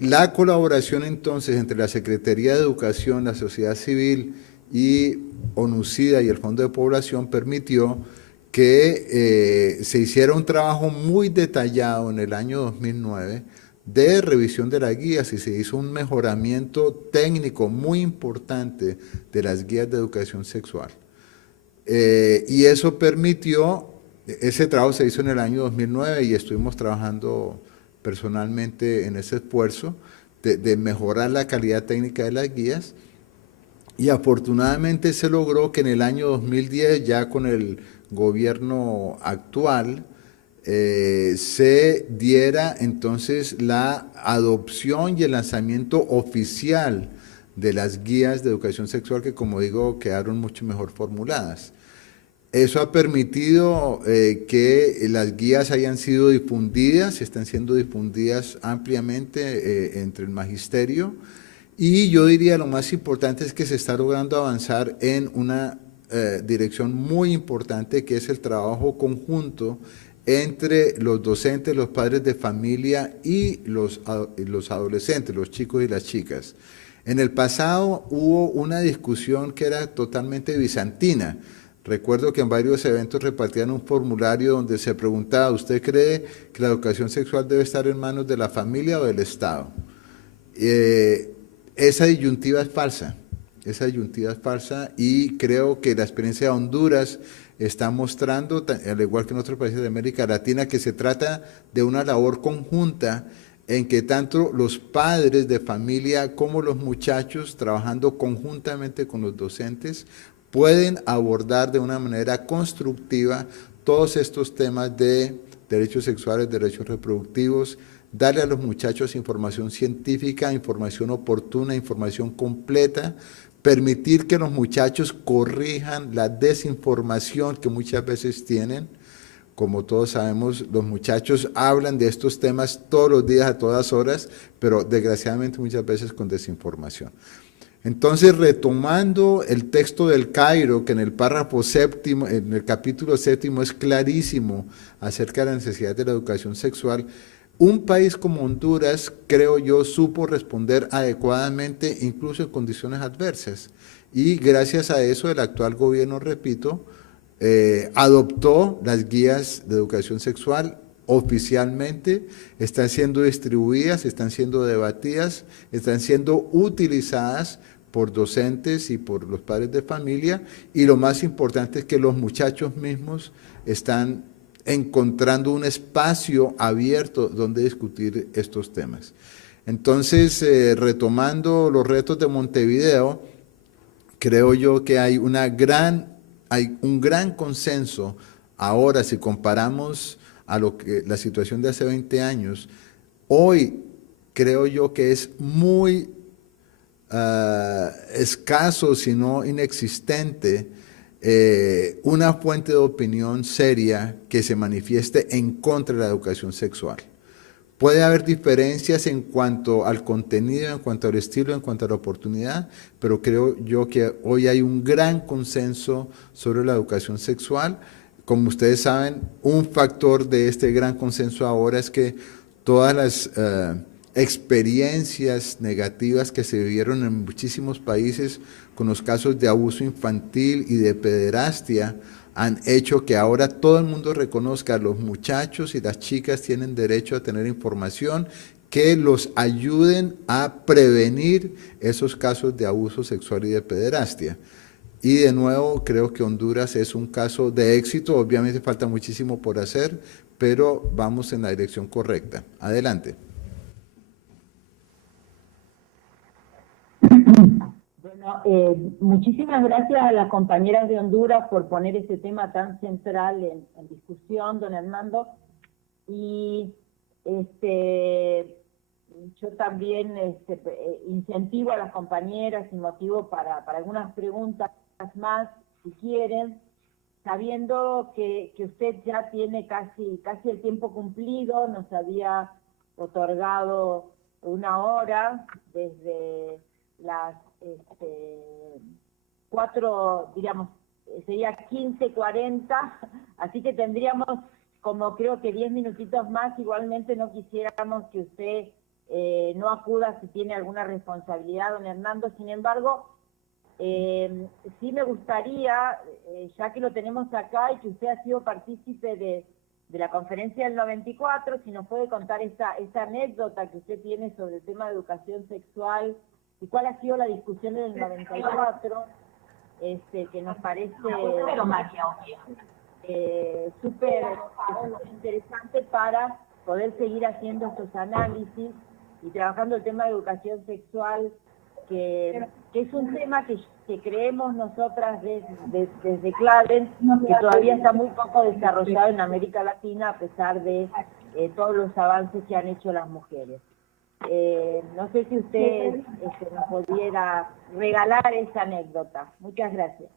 La colaboración entonces entre la Secretaría de Educación, la sociedad civil y ONUCIDA y el Fondo de Población permitió que se hiciera un trabajo muy detallado en el año 2009 de revisión de las guías y se hizo un mejoramiento técnico muy importante de las guías de educación sexual. Y eso permitió, ese trabajo se hizo en el año 2009 y estuvimos trabajando personalmente en ese esfuerzo de mejorar la calidad técnica de las guías, y afortunadamente se logró que en el año 2010, ya con el gobierno actual, se diera entonces la adopción y el lanzamiento oficial de las guías de educación sexual que, como digo, quedaron mucho mejor formuladas. Eso ha permitido que las guías hayan sido difundidas, están siendo difundidas ampliamente entre el magisterio, y yo diría lo más importante es que se está logrando avanzar en una dirección muy importante, que es el trabajo conjunto entre los docentes, los padres de familia y los adolescentes, los chicos y las chicas. En el pasado hubo una discusión que era totalmente bizantina. Recuerdo que en varios eventos repartían un formulario donde se preguntaba: ¿usted cree que la educación sexual debe estar en manos de la familia o del Estado? Esa disyuntiva es falsa, y creo que la experiencia de Honduras está mostrando, al igual que en otros países de América Latina, que se trata de una labor conjunta en que tanto los padres de familia como los muchachos, trabajando conjuntamente con los docentes, pueden abordar de una manera constructiva todos estos temas de derechos sexuales, derechos reproductivos, darle a los muchachos información científica, información oportuna, información completa, permitir que los muchachos corrijan la desinformación que muchas veces tienen. Como todos sabemos, los muchachos hablan de estos temas todos los días, a todas horas, pero desgraciadamente muchas veces con desinformación. Entonces, retomando el texto del Cairo, que en el párrafo séptimo, en el capítulo séptimo, es clarísimo acerca de la necesidad de la educación sexual, un país como Honduras, creo yo, supo responder adecuadamente, incluso en condiciones adversas. Y gracias a eso, el actual gobierno, repito, adoptó las guías de educación sexual oficialmente, están siendo distribuidas, están siendo debatidas, están siendo utilizadas por docentes y por los padres de familia, y lo más importante es que los muchachos mismos están encontrando un espacio abierto donde discutir estos temas. Entonces, retomando los retos de Montevideo, creo yo que hay un gran consenso ahora, si comparamos a la situación de hace 20 años. Hoy creo yo que es muy escaso, si no inexistente, una fuente de opinión seria que se manifieste en contra de la educación sexual. Puede haber diferencias en cuanto al contenido, en cuanto al estilo, en cuanto a la oportunidad, pero creo yo que hoy hay un gran consenso sobre la educación sexual. Como ustedes saben, un factor de este gran consenso ahora es que todas las experiencias negativas que se vivieron en muchísimos países con los casos de abuso infantil y de pederastia han hecho que ahora todo el mundo reconozca: los muchachos y las chicas tienen derecho a tener información que los ayuden a prevenir esos casos de abuso sexual y de pederastia. Y de nuevo, creo que Honduras es un caso de éxito. Obviamente falta muchísimo por hacer, pero vamos en la dirección correcta. Adelante. Bueno, muchísimas gracias a las compañeras de Honduras por poner ese tema tan central en discusión, don Hernando. Y yo también incentivo a las compañeras y motivo para algunas preguntas más, si quieren, sabiendo que usted ya tiene casi el tiempo cumplido. Nos había otorgado 1 hora desde las 4, digamos, sería 15:40, así que tendríamos como creo que 10 minutitos más. Igualmente no quisiéramos que usted no acuda si tiene alguna responsabilidad, don Hernando. Sin embargo, sí me gustaría, ya que lo tenemos acá y que usted ha sido partícipe de la conferencia del 94, si nos puede contar esta anécdota que usted tiene sobre el tema de educación sexual y cuál ha sido la discusión del 94, que nos parece súper interesante para poder seguir haciendo estos análisis y trabajando el tema de educación sexual, que es un tema que creemos nosotras desde CLADEN, que todavía está muy poco desarrollado en América Latina, a pesar de todos los avances que han hecho las mujeres. No sé si usted nos pudiera regalar esa anécdota. Muchas gracias.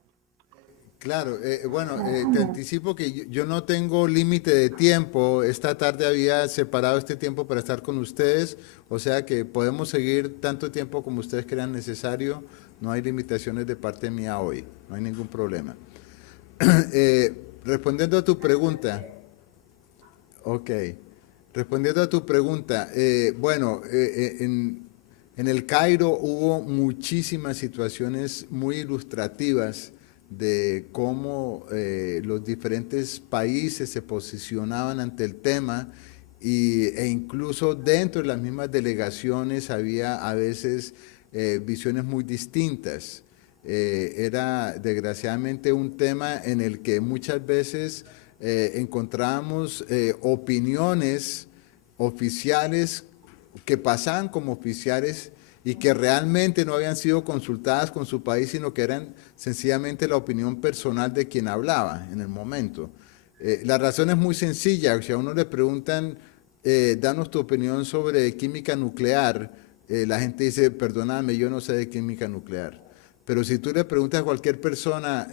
Claro, te anticipo que yo no tengo límite de tiempo. Esta tarde había separado este tiempo para estar con ustedes, o sea que podemos seguir tanto tiempo como ustedes crean necesario. No hay limitaciones de parte mía hoy, no hay ningún problema. Respondiendo a tu pregunta, respondiendo a tu pregunta, en el Cairo hubo muchísimas situaciones muy ilustrativas de cómo los diferentes países se posicionaban ante el tema e incluso dentro de las mismas delegaciones había a veces visiones muy distintas. Era desgraciadamente un tema en el que muchas veces encontrábamos opiniones oficiales que pasaban como oficiales y que realmente no habían sido consultadas con su país, sino que eran sencillamente la opinión personal de quien hablaba en el momento. La razón es muy sencilla. Si a uno le preguntan, danos tu opinión sobre química nuclear, la gente dice, perdóname, yo no sé de química nuclear. Pero si tú le preguntas a cualquier persona,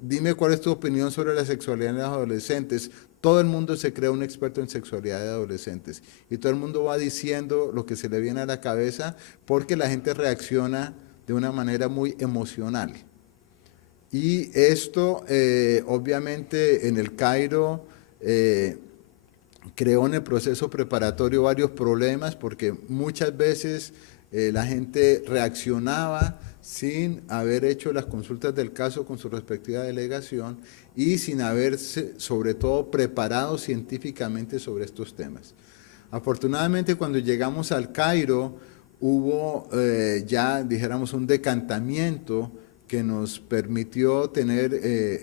dime cuál es tu opinión sobre la sexualidad de los adolescentes, todo el mundo se cree un experto en sexualidad de adolescentes y todo el mundo va diciendo lo que se le viene a la cabeza porque la gente reacciona de una manera muy emocional. Y esto, obviamente, en el Cairo creó en el proceso preparatorio varios problemas porque muchas veces la gente reaccionaba sin haber hecho las consultas del caso con su respectiva delegación y sin haberse, sobre todo, preparado científicamente sobre estos temas. Afortunadamente, cuando llegamos al Cairo, hubo ya, dijéramos, un decantamiento que nos permitió tener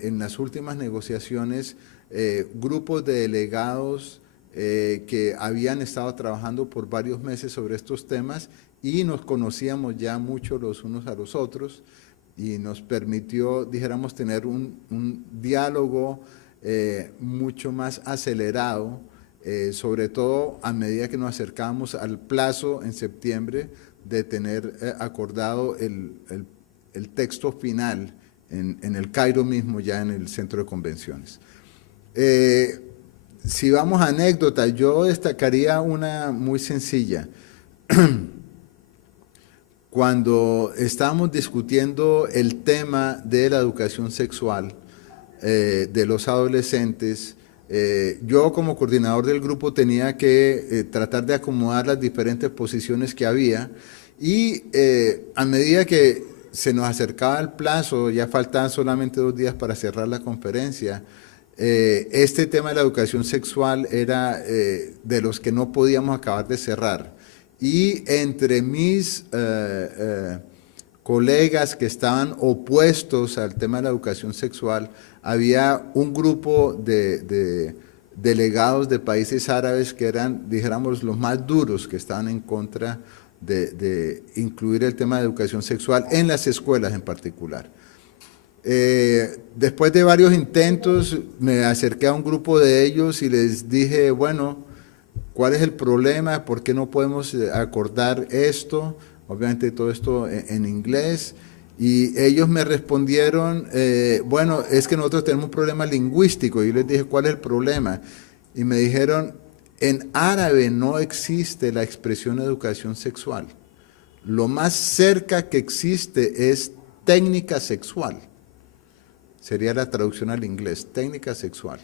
en las últimas negociaciones grupos de delegados que habían estado trabajando por varios meses sobre estos temas y nos conocíamos ya mucho los unos a los otros y nos permitió, dijéramos, tener un diálogo mucho más acelerado, sobre todo a medida que nos acercábamos al plazo en septiembre de tener acordado el texto final en el Cairo mismo, ya en el centro de convenciones. Si vamos a anécdotas, yo destacaría una muy sencilla. Cuando estábamos discutiendo el tema de la educación sexual de los adolescentes, yo como coordinador del grupo tenía que tratar de acomodar las diferentes posiciones que había y a medida que se nos acercaba el plazo, ya faltaban solamente 2 días para cerrar la conferencia, este tema de la educación sexual era de los que no podíamos acabar de cerrar. Y entre mis colegas que estaban opuestos al tema de la educación sexual, había un grupo de delegados de países árabes que eran, dijéramos, los más duros, que estaban en contra de incluir el tema de educación sexual en las escuelas en particular. Después de varios intentos, me acerqué a un grupo de ellos y les dije, bueno, ¿cuál es el problema? ¿Por qué no podemos acordar esto? Obviamente todo esto en inglés. Y ellos me respondieron, bueno, es que nosotros tenemos un problema lingüístico. Y yo les dije, ¿cuál es el problema? Y me dijeron, en árabe no existe la expresión educación sexual. Lo más cerca que existe es técnica sexual. Sería la traducción al inglés, técnica sexual.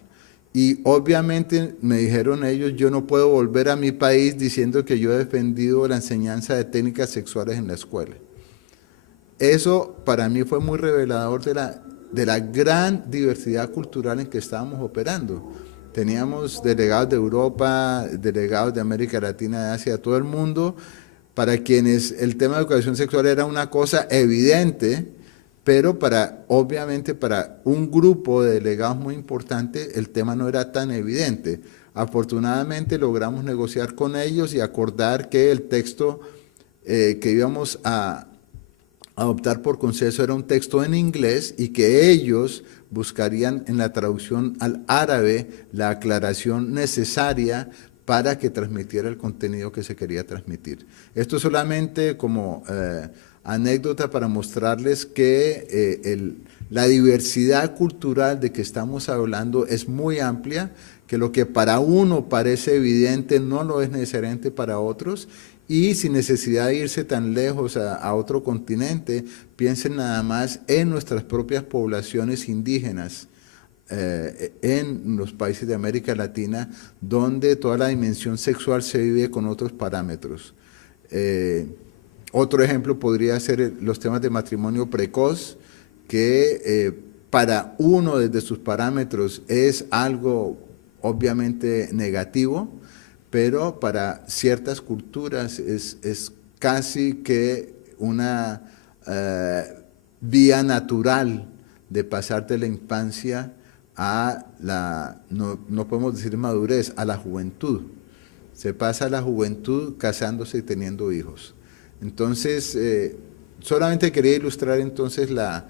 Y obviamente me dijeron ellos, yo no puedo volver a mi país diciendo que yo he defendido la enseñanza de técnicas sexuales en la escuela. Eso para mí fue muy revelador de la gran diversidad cultural en que estábamos operando. Teníamos delegados de Europa, delegados de América Latina, de Asia, de todo el mundo, para quienes el tema de educación sexual era una cosa evidente, pero obviamente para un grupo de delegados muy importante el tema no era tan evidente. Afortunadamente logramos negociar con ellos y acordar que el texto que íbamos a adoptar por consenso era un texto en inglés y que ellos buscarían en la traducción al árabe la aclaración necesaria para que transmitiera el contenido que se quería transmitir. Esto solamente como anécdota para mostrarles que la diversidad cultural de que estamos hablando es muy amplia, que lo que para uno parece evidente no lo es necesariamente para otros, y sin necesidad de irse tan lejos a otro continente, piensen nada más en nuestras propias poblaciones indígenas, en los países de América Latina, donde toda la dimensión sexual se vive con otros parámetros. Otro ejemplo podría ser los temas de matrimonio precoz, que para uno desde sus parámetros es algo obviamente negativo, pero para ciertas culturas es casi que una vía natural de pasar de la infancia a no podemos decir madurez, a la juventud. Se pasa a la juventud casándose y teniendo hijos. Entonces, solamente quería ilustrar entonces la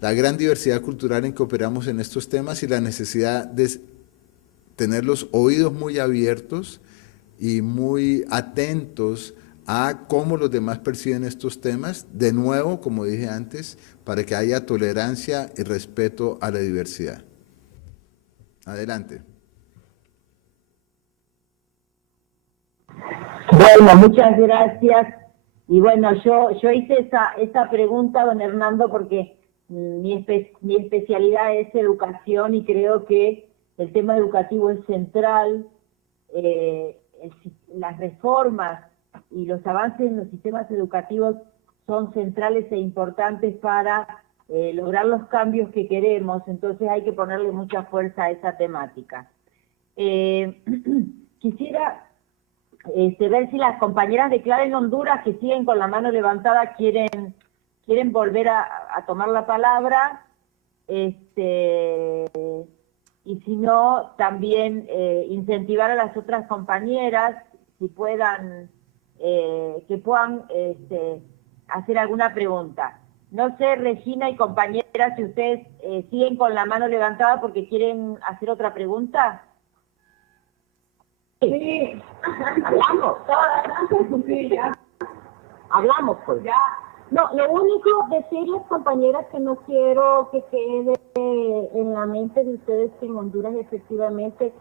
gran diversidad cultural en que operamos en estos temas y la necesidad de tener los oídos muy abiertos y muy atentos a cómo los demás perciben estos temas, de nuevo, como dije antes, para que haya tolerancia y respeto a la diversidad. Adelante. Bueno, muchas gracias. Y bueno, yo hice esa pregunta, don Hernando, porque mi especialidad es educación y creo que el tema educativo es central. Las reformas y los avances en los sistemas educativos son centrales e importantes para lograr los cambios que queremos, entonces hay que ponerle mucha fuerza a esa temática. Quisiera ver si las compañeras de CLADEN en Honduras, que siguen con la mano levantada, quieren volver a tomar la palabra, y si no, también incentivar a las otras compañeras si puedan, que puedan hacer alguna pregunta. No sé, Regina y compañeras, si ustedes siguen con la mano levantada porque quieren hacer otra pregunta. Sí, hablamos. Sí, ya. Hablamos, pues. Ya. No, lo único, decirles, compañeras, que no quiero que quede en la mente de ustedes que en Honduras efectivamente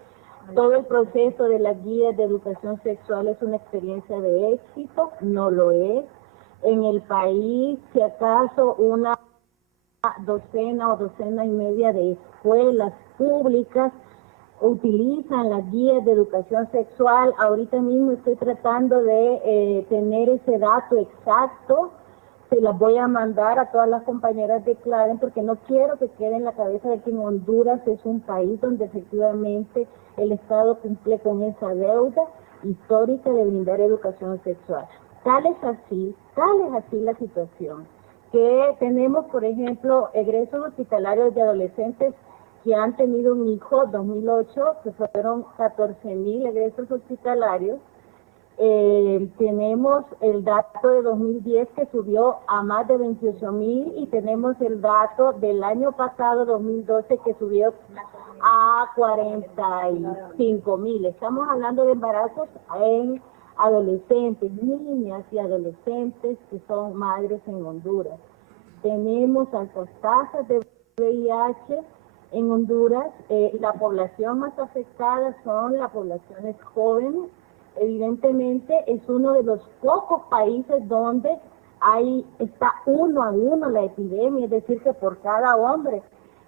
todo el proceso de las guías de educación sexual es una experiencia de éxito, no lo es. En el país, si acaso, una docena o docena y media de escuelas públicas utilizan las guías de educación sexual. Ahorita mismo estoy tratando de tener ese dato exacto. Se las voy a mandar a todas las compañeras de CLADEN porque no quiero que quede en la cabeza de que en Honduras es un país donde efectivamente el Estado cumple con esa deuda histórica de brindar educación sexual. Tal es así la situación, que tenemos, por ejemplo, egresos hospitalarios de adolescentes que han tenido un hijo, 2008, que fueron 14,000 egresos hospitalarios. Tenemos el dato de 2010 que subió a más de 28,000 y tenemos el dato del año pasado, 2012, que subió a 45,000. Estamos hablando de embarazos en adolescentes, niñas y adolescentes que son madres en Honduras. Tenemos altas tasas de VIH en Honduras. La población más afectada son las poblaciones jóvenes. Evidentemente es uno de los pocos países donde ahí está 1 a 1 la epidemia, es decir, que por cada hombre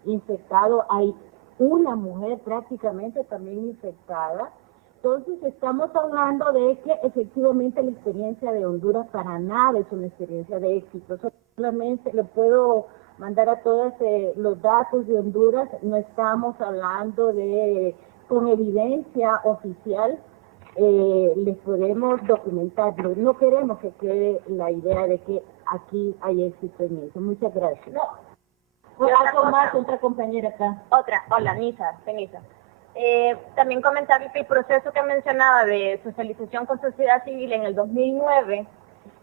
infectado hay una mujer prácticamente también infectada. Entonces estamos hablando de que efectivamente la experiencia de Honduras para nada es una experiencia de éxito. Solamente le puedo mandar a todos los datos de Honduras, no estamos hablando de con evidencia oficial, les podemos documentarlo. No queremos que quede la idea de que aquí hay éxito en eso. Muchas gracias. No. Algo más, otra compañera acá. Hola, Nisa. También comentar que el proceso que mencionaba de socialización con sociedad civil en el 2009,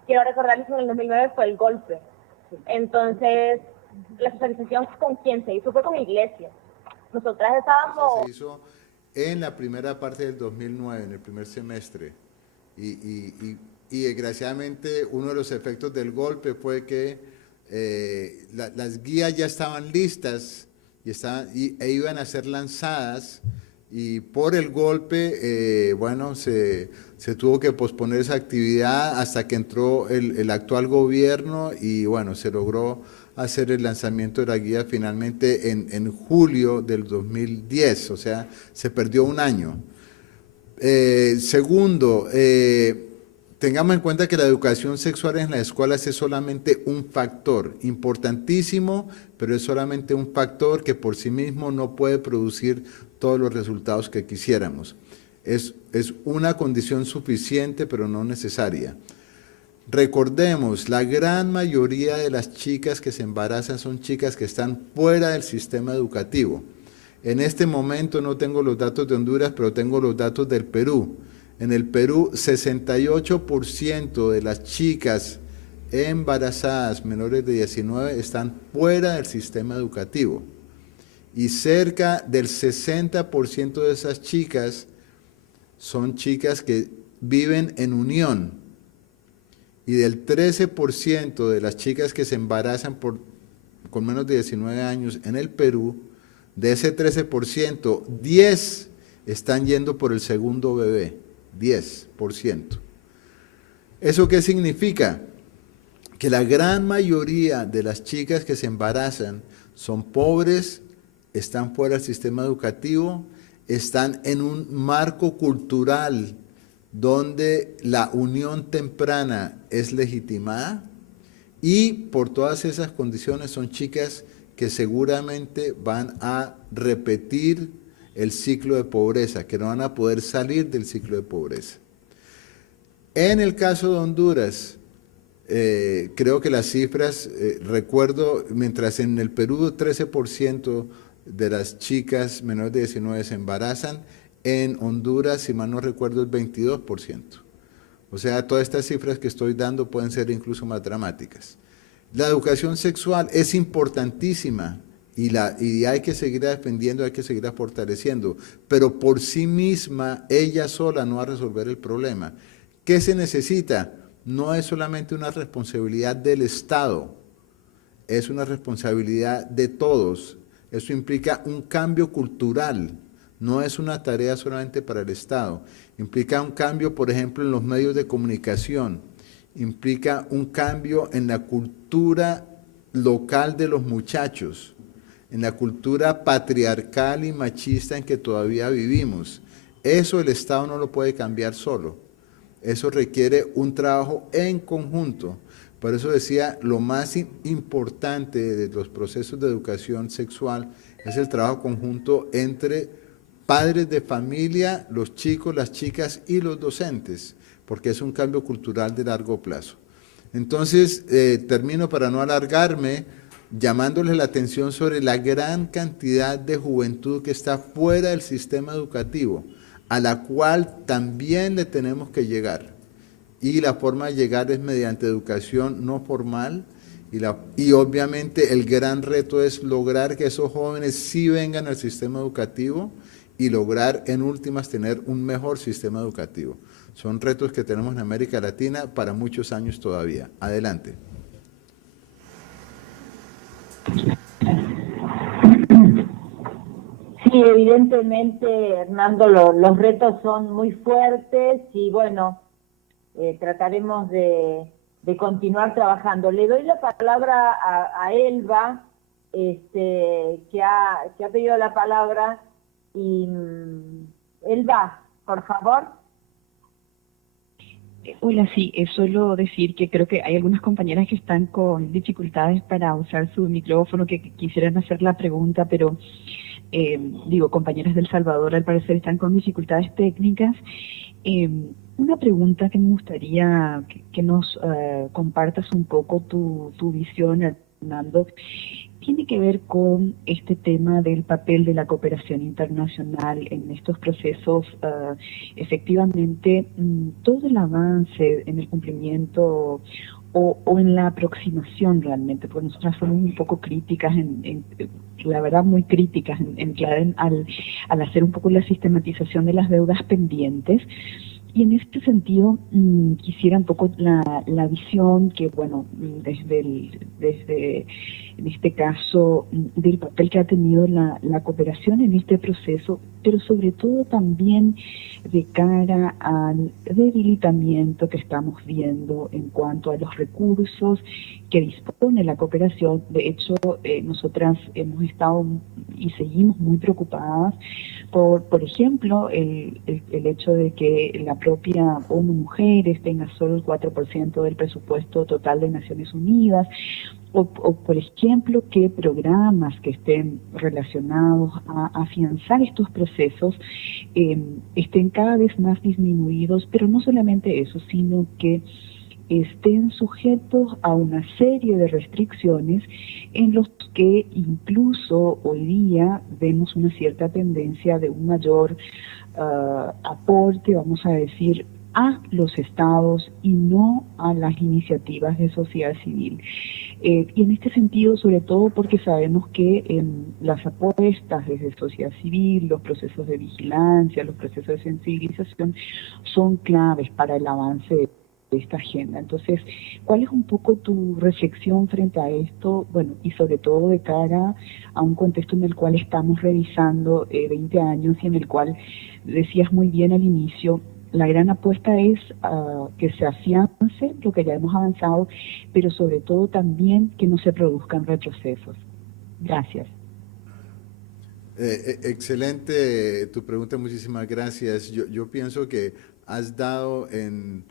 quiero recordarles que en el 2009 fue el golpe. Entonces, la socialización con quién se hizo fue con iglesias. Nosotras estábamos... Se hizo en la primera parte del 2009, en el primer semestre. Y desgraciadamente uno de los efectos del golpe fue que las guías ya estaban listas e iban a ser lanzadas, y por el golpe, bueno, se tuvo que posponer esa actividad hasta que entró el actual gobierno, y bueno, se logró hacer el lanzamiento de la guía finalmente en julio del 2010, o sea, se perdió un año. Segundo, tengamos en cuenta que la educación sexual en las escuelas es solamente un factor importantísimo, pero es solamente un factor que por sí mismo no puede producir todos los resultados que quisiéramos. Es una condición suficiente, pero no necesaria. Recordemos, la gran mayoría de las chicas que se embarazan son chicas que están fuera del sistema educativo. En este momento no tengo los datos de Honduras, pero tengo los datos del Perú. En el Perú, 68% de las chicas embarazadas menores de 19 están fuera del sistema educativo. Y cerca del 60% de esas chicas son chicas que viven en unión. Y del 13% de las chicas que se embarazan con menos de 19 años en el Perú, de ese 13%, 10 están yendo por el segundo bebé, 10%. ¿Eso qué significa? Que la gran mayoría de las chicas que se embarazan son pobres, están fuera del sistema educativo, están en un marco cultural donde la unión temprana es legitimada, y por todas esas condiciones son chicas que seguramente van a repetir el ciclo de pobreza, que no van a poder salir del ciclo de pobreza. En el caso de Honduras, creo que las cifras, recuerdo, mientras en el Perú 13% de las chicas menores de 19 se embarazan, en Honduras, si mal no recuerdo, el 22%. O sea, todas estas cifras que estoy dando pueden ser incluso más dramáticas. La educación sexual es importantísima y hay que seguir defendiendo, hay que seguir fortaleciendo, pero por sí misma, ella sola no va a resolver el problema. ¿Qué se necesita? No es solamente una responsabilidad del Estado, es una responsabilidad de todos. Eso implica un cambio cultural. No es una tarea solamente para el Estado, implica un cambio, por ejemplo, en los medios de comunicación, implica un cambio en la cultura local de los muchachos, en la cultura patriarcal y machista en que todavía vivimos. Eso el Estado no lo puede cambiar solo, eso requiere un trabajo en conjunto. Por eso decía, lo más importante de los procesos de educación sexual es el trabajo conjunto entre padres de familia, los chicos, las chicas y los docentes, porque es un cambio cultural de largo plazo. Entonces, termino para no alargarme, llamándoles la atención sobre la gran cantidad de juventud que está fuera del sistema educativo, a la cual también le tenemos que llegar. Y la forma de llegar es mediante educación no formal, y obviamente el gran reto es lograr que esos jóvenes sí vengan al sistema educativo, y lograr en últimas tener un mejor sistema educativo. Son retos que tenemos en América Latina para muchos años todavía. Adelante. Sí, evidentemente, Hernando, los retos son muy fuertes y bueno, trataremos de de continuar trabajando. Le doy la palabra a Elba, que ha pedido la palabra, y Elba, por favor. Hola, sí, solo decir que creo que hay algunas compañeras que están con dificultades para usar su micrófono, que quisieran hacer la pregunta, pero compañeras del Salvador al parecer están con dificultades técnicas. Una pregunta que me gustaría que nos compartas un poco tu visión, Hernando, tiene que ver con este tema del papel de la cooperación internacional en estos procesos. Efectivamente, todo el avance en el cumplimiento o en la aproximación realmente, porque nosotras somos un poco críticas, la verdad muy críticas al hacer un poco la sistematización de las deudas pendientes. Y en este sentido, quisiera un poco la visión que, bueno, desde en este caso, del papel que ha tenido la cooperación en este proceso, pero sobre todo también de cara al debilitamiento que estamos viendo en cuanto a los recursos que dispone la cooperación. De hecho, nosotras hemos estado y seguimos muy preocupadas por ejemplo, el hecho de que la propia ONU Mujeres tenga solo el 4% del presupuesto total de Naciones Unidas, o por ejemplo, que programas que estén relacionados a afianzar estos procesos estén cada vez más disminuidos, pero no solamente eso, sino que estén sujetos a una serie de restricciones en los que incluso hoy día vemos una cierta tendencia de un mayor aporte, vamos a decir, a los estados y no a las iniciativas de sociedad civil. Y en este sentido, sobre todo porque sabemos que las apuestas desde sociedad civil, los procesos de vigilancia, los procesos de sensibilización son claves para el avance de esta agenda. Entonces, ¿cuál es un poco tu reflexión frente a esto? Bueno, y sobre todo de cara a un contexto en el cual estamos revisando 20 años y en el cual decías muy bien al inicio, la gran apuesta es que se afiance lo que ya hemos avanzado, pero sobre todo también que no se produzcan retrocesos. Gracias. Excelente tu pregunta, muchísimas gracias. Yo pienso que has dado en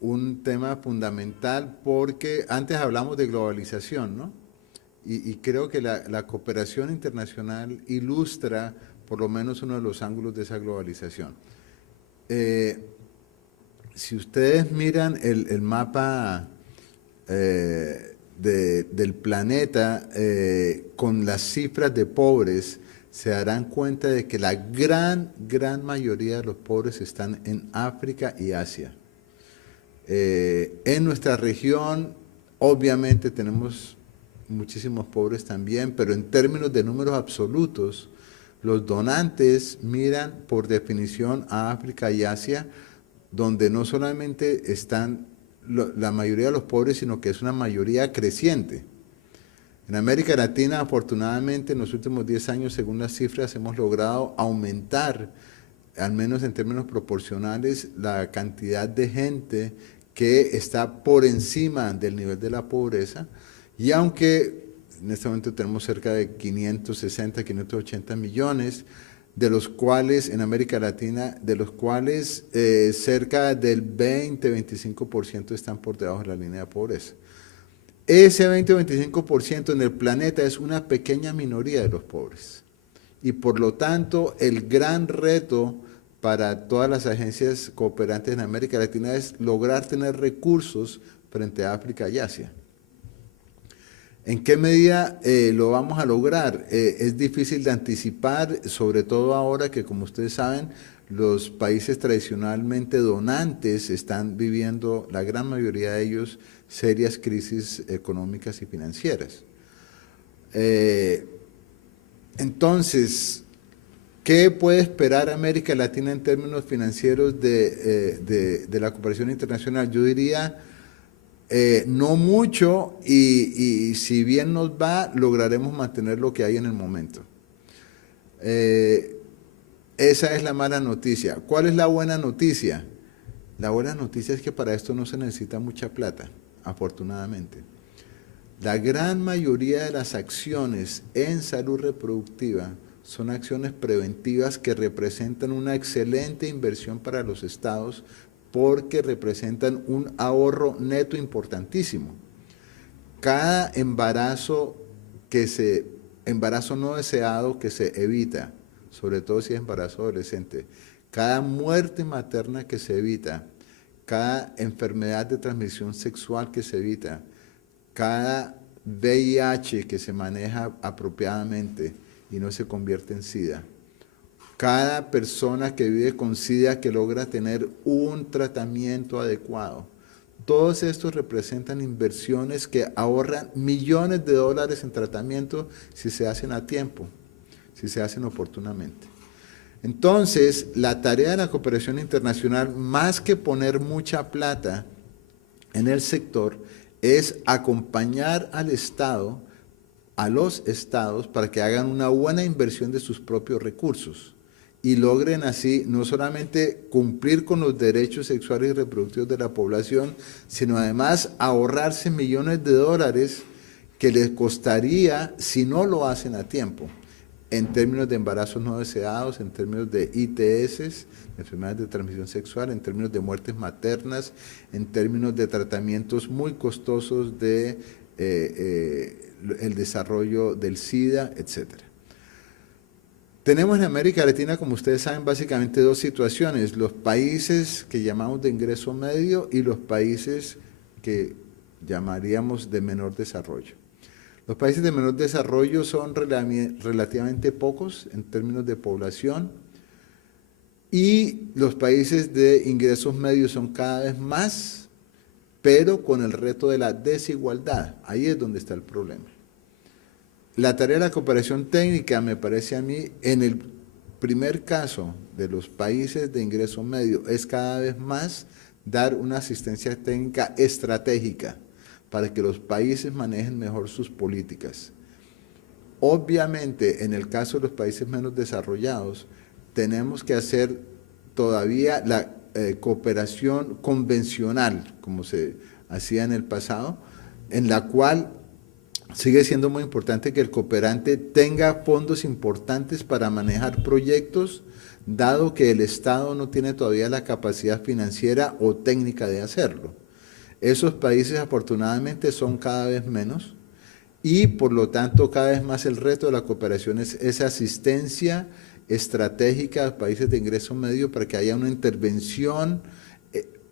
un tema fundamental porque antes hablamos de globalización, ¿no? Y creo que la cooperación internacional ilustra por lo menos uno de los ángulos de esa globalización. Si ustedes miran el mapa del planeta con las cifras de pobres, se darán cuenta de que la gran mayoría de los pobres están en África y Asia. En nuestra región, obviamente, tenemos muchísimos pobres también, pero en términos de números absolutos, los donantes miran por definición a África y Asia, donde no solamente están la mayoría de los pobres, sino que es una mayoría creciente. En América Latina, afortunadamente, en los últimos 10 años, según las cifras, hemos logrado aumentar, al menos en términos proporcionales, la cantidad de gente que está por encima del nivel de la pobreza, y aunque en este momento tenemos cerca de 560, 580 millones, de los cuales en América Latina, de los cuales cerca del 20-25% están por debajo de la línea de pobreza. Ese 20-25% en el planeta es una pequeña minoría de los pobres. Y por lo tanto, el gran reto para todas las agencias cooperantes en América Latina es lograr tener recursos frente a África y Asia. ¿En qué medida lo vamos a lograr? Es difícil de anticipar, sobre todo ahora que, como ustedes saben, los países tradicionalmente donantes están viviendo, la gran mayoría de ellos, serias crisis económicas y financieras. Entonces, ¿qué puede esperar América Latina en términos financieros de la cooperación internacional? Yo diría no mucho, y si bien nos va, lograremos mantener lo que hay en el momento. Esa es la mala noticia. ¿Cuál es la buena noticia? La buena noticia es que para esto no se necesita mucha plata. afortunadamente. La gran mayoría de las acciones en salud reproductiva son acciones preventivas que representan una excelente inversión para los estados porque representan un ahorro neto importantísimo. Cada embarazo no deseado que se evita, sobre todo si es embarazo adolescente, cada muerte materna que se evita, cada enfermedad de transmisión sexual que se evita, cada VIH que se maneja apropiadamente y no se convierte en SIDA, cada persona que vive con SIDA que logra tener un tratamiento adecuado, todos estos representan inversiones que ahorran millones de dólares en tratamiento si se hacen a tiempo, si se hacen oportunamente. Entonces, la tarea de la cooperación internacional, más que poner mucha plata en el sector, es acompañar al Estado, a los estados, para que hagan una buena inversión de sus propios recursos y logren así no solamente cumplir con los derechos sexuales y reproductivos de la población, sino además ahorrarse millones de dólares que les costaría si no lo hacen a tiempo, en términos de embarazos no deseados, en términos de ITS, enfermedades de transmisión sexual, en términos de muertes maternas, en términos de tratamientos muy costosos de el desarrollo del SIDA, etc. Tenemos en América Latina, como ustedes saben, básicamente dos situaciones: los países que llamamos de ingreso medio y los países que llamaríamos de menor desarrollo. Los países de menor desarrollo son relativamente pocos en términos de población y los países de ingresos medios son cada vez más, pero con el reto de la desigualdad. Ahí es donde está el problema. La tarea de la cooperación técnica, me parece a mí, en el primer caso de los países de ingreso medio, es cada vez más dar una asistencia técnica estratégica para que los países manejen mejor sus políticas. Obviamente, en el caso de los países menos desarrollados, tenemos que hacer todavía la cooperación convencional, como se hacía en el pasado, en la cual sigue siendo muy importante que el cooperante tenga fondos importantes para manejar proyectos, dado que el Estado no tiene todavía la capacidad financiera o técnica de hacerlo. Esos países afortunadamente son cada vez menos y por lo tanto cada vez más el reto de la cooperación es esa asistencia estratégica a los países de ingreso medio para que haya una intervención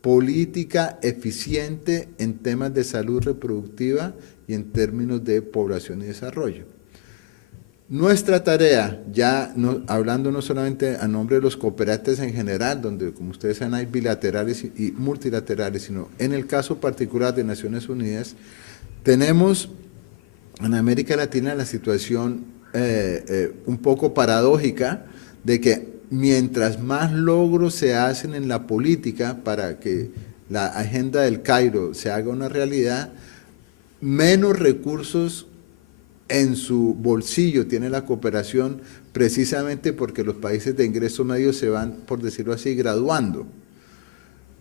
política eficiente en temas de salud reproductiva y en términos de población y desarrollo. Nuestra tarea, ya no, hablando no solamente a nombre de los cooperantes en general, donde como ustedes saben hay bilaterales y multilaterales, sino en el caso particular de Naciones Unidas, tenemos en América Latina la situación un poco paradójica de que mientras más logros se hacen en la política para que la agenda del Cairo se haga una realidad, menos recursos en su bolsillo tiene la cooperación, precisamente porque los países de ingreso medio se van, por decirlo así, graduando.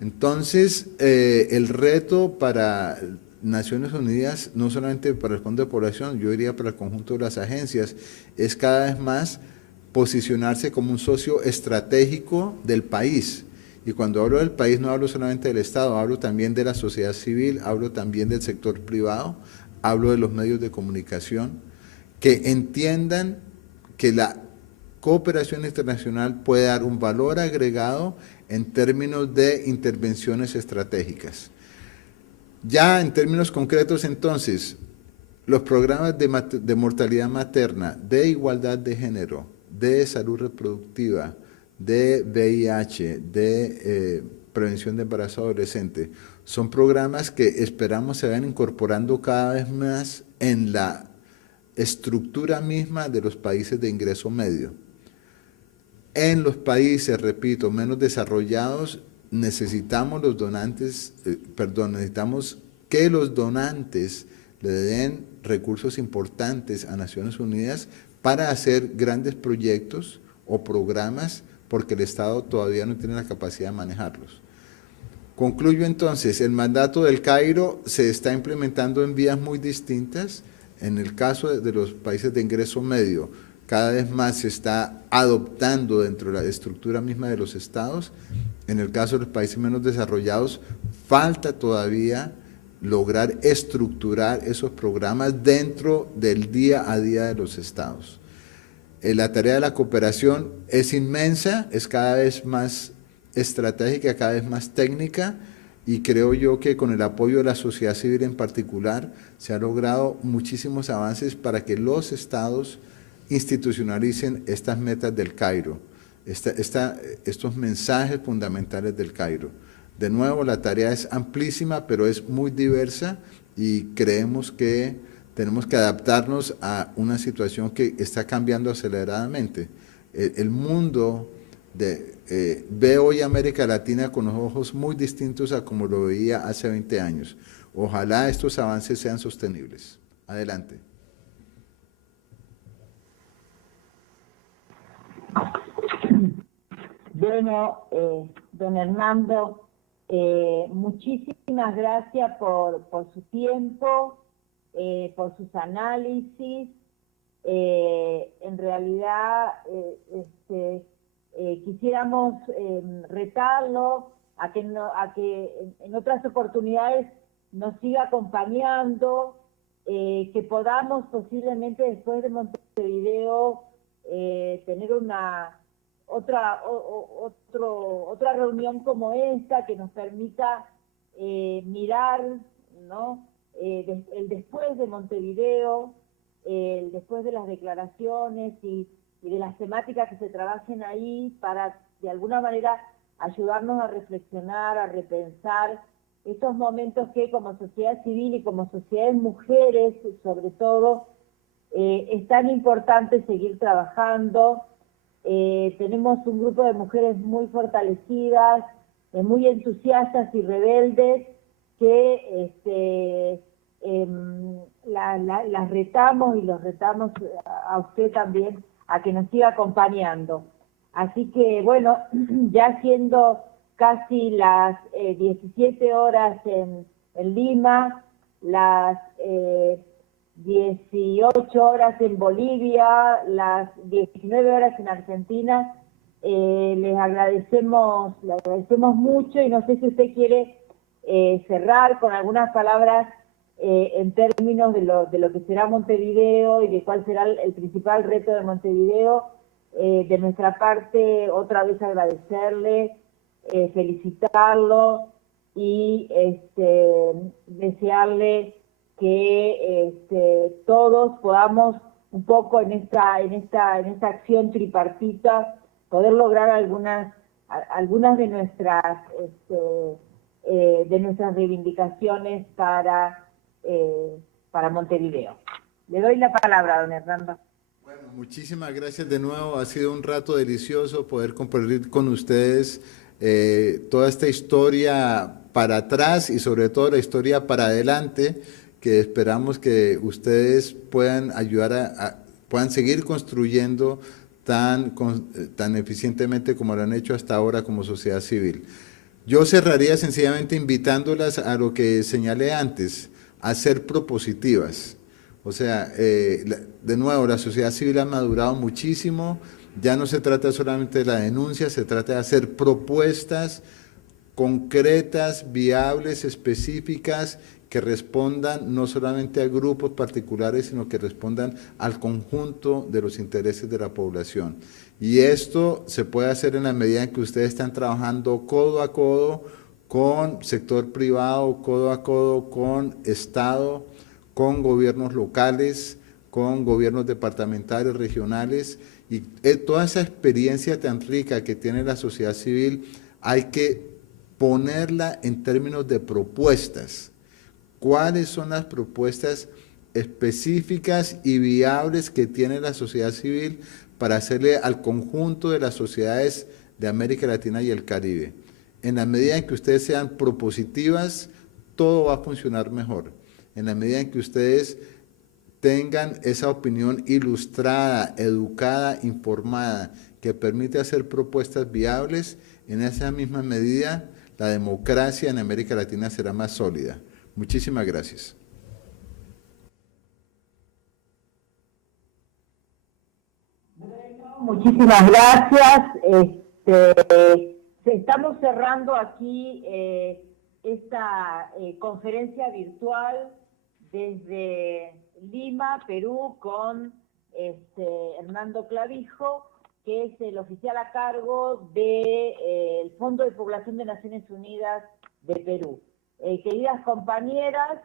Entonces, el reto para Naciones Unidas, no solamente para el Fondo de Población, yo diría para el conjunto de las agencias, es cada vez más posicionarse como un socio estratégico del país. Y cuando hablo del país no hablo solamente del Estado, hablo también de la sociedad civil, hablo también del sector privado, hablo de los medios de comunicación, que entiendan que la cooperación internacional puede dar un valor agregado en términos de intervenciones estratégicas. Ya en términos concretos entonces, los programas de mortalidad materna, de igualdad de género, de salud reproductiva, de VIH, de prevención de embarazo adolescente, son programas que esperamos se vayan incorporando cada vez más en la estructura misma de los países de ingreso medio. En los países, repito, menos desarrollados, necesitamos necesitamos que los donantes le den recursos importantes a Naciones Unidas para hacer grandes proyectos o programas porque el Estado todavía no tiene la capacidad de manejarlos. Concluyo entonces, el mandato del Cairo se está implementando en vías muy distintas. En el caso de los países de ingreso medio, cada vez más se está adoptando dentro de la estructura misma de los estados. En el caso de los países menos desarrollados, falta todavía lograr estructurar esos programas dentro del día a día de los estados. La tarea de la cooperación es inmensa, es cada vez más estratégica, cada vez más técnica, y creo yo que con el apoyo de la sociedad civil en particular se han logrado muchísimos avances para que los estados institucionalicen estas metas del Cairo, estos mensajes fundamentales del Cairo. De nuevo, la tarea es amplísima, pero es muy diversa y creemos que tenemos que adaptarnos a una situación que está cambiando aceleradamente. El mundo ve hoy América Latina con ojos muy distintos a como lo veía hace 20 años. Ojalá estos avances sean sostenibles. Adelante. Bueno, don Hernando, muchísimas gracias por su tiempo, por sus análisis. En realidad, quisiéramos retarlo a que en otras oportunidades nos siga acompañando, que podamos posiblemente después de Montevideo tener otra reunión como esta que nos permita mirar, ¿no?, el después de Montevideo, el después de las declaraciones y de las temáticas que se trabajen ahí, para de alguna manera ayudarnos a reflexionar, a repensar estos momentos que como sociedad civil y como sociedades mujeres sobre todo es tan importante seguir trabajando. Tenemos un grupo de mujeres muy fortalecidas, muy entusiastas y rebeldes que las retamos y los retamos a usted también a que nos siga acompañando. Así que, bueno, ya siendo casi las 17 horas en Lima, las 18 horas en Bolivia, las 19 horas en Argentina, les agradecemos mucho, y no sé si usted quiere cerrar con algunas palabras en términos de lo que será Montevideo y de cuál será el principal reto de Montevideo. De nuestra parte, otra vez agradecerle, felicitarlo y desearle que todos podamos un poco en esta acción tripartita poder lograr algunas de nuestras reivindicaciones para Montevideo. Le doy la palabra, don Hernando. Bueno, muchísimas gracias de nuevo. Ha sido un rato delicioso poder compartir con ustedes toda esta historia para atrás y sobre todo la historia para adelante, que esperamos que ustedes puedan ayudar puedan seguir construyendo tan eficientemente como lo han hecho hasta ahora como sociedad civil. Yo cerraría sencillamente invitándolas a lo que señalé antes, a ser propositivas. O sea, de nuevo, la sociedad civil ha madurado muchísimo, ya no se trata solamente de la denuncia, se trata de hacer propuestas concretas, viables, específicas, que respondan no solamente a grupos particulares, sino que respondan al conjunto de los intereses de la población. Y esto se puede hacer en la medida en que ustedes están trabajando codo a codo con sector privado, codo a codo con Estado, con gobiernos locales, con gobiernos departamentales, regionales, y toda esa experiencia tan rica que tiene la sociedad civil hay que ponerla en términos de propuestas. ¿Cuáles son las propuestas específicas y viables que tiene la sociedad civil para hacerle al conjunto de las sociedades de América Latina y el Caribe? En la medida en que ustedes sean propositivas, todo va a funcionar mejor. En la medida en que ustedes tengan esa opinión ilustrada, educada, informada, que permite hacer propuestas viables, en esa misma medida la democracia en América Latina será más sólida. Muchísimas gracias. Muchísimas gracias. Estamos cerrando aquí esta conferencia virtual desde Lima, Perú, con Hernando Clavijo, que es el oficial a cargo del Fondo de Población de Naciones Unidas de Perú. Queridas compañeras,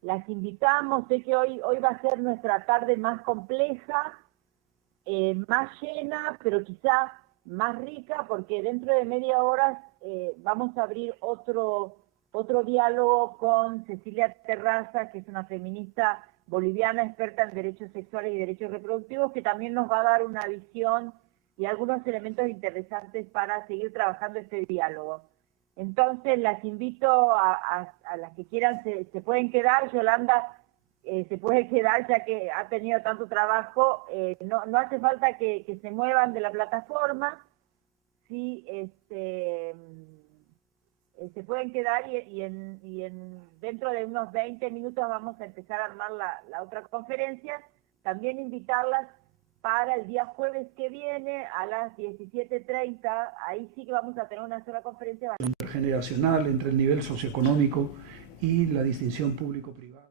las invitamos. Sé que hoy va a ser nuestra tarde más compleja, más llena, pero quizá más rica, porque dentro de media hora vamos a abrir otro diálogo con Cecilia Terraza, que es una feminista boliviana experta en derechos sexuales y derechos reproductivos, que también nos va a dar una visión y algunos elementos interesantes para seguir trabajando este diálogo. Entonces las invito a las que quieran, se pueden quedar. Yolanda se puede quedar ya que ha tenido tanto trabajo. No hace falta que se muevan de la plataforma. Sí, se pueden quedar y dentro de unos 20 minutos vamos a empezar a armar la otra conferencia. También invitarlas para el día jueves que viene a las 17:30, ahí sí que vamos a tener una sola conferencia. Intergeneracional entre el nivel socioeconómico y la distinción público-privada.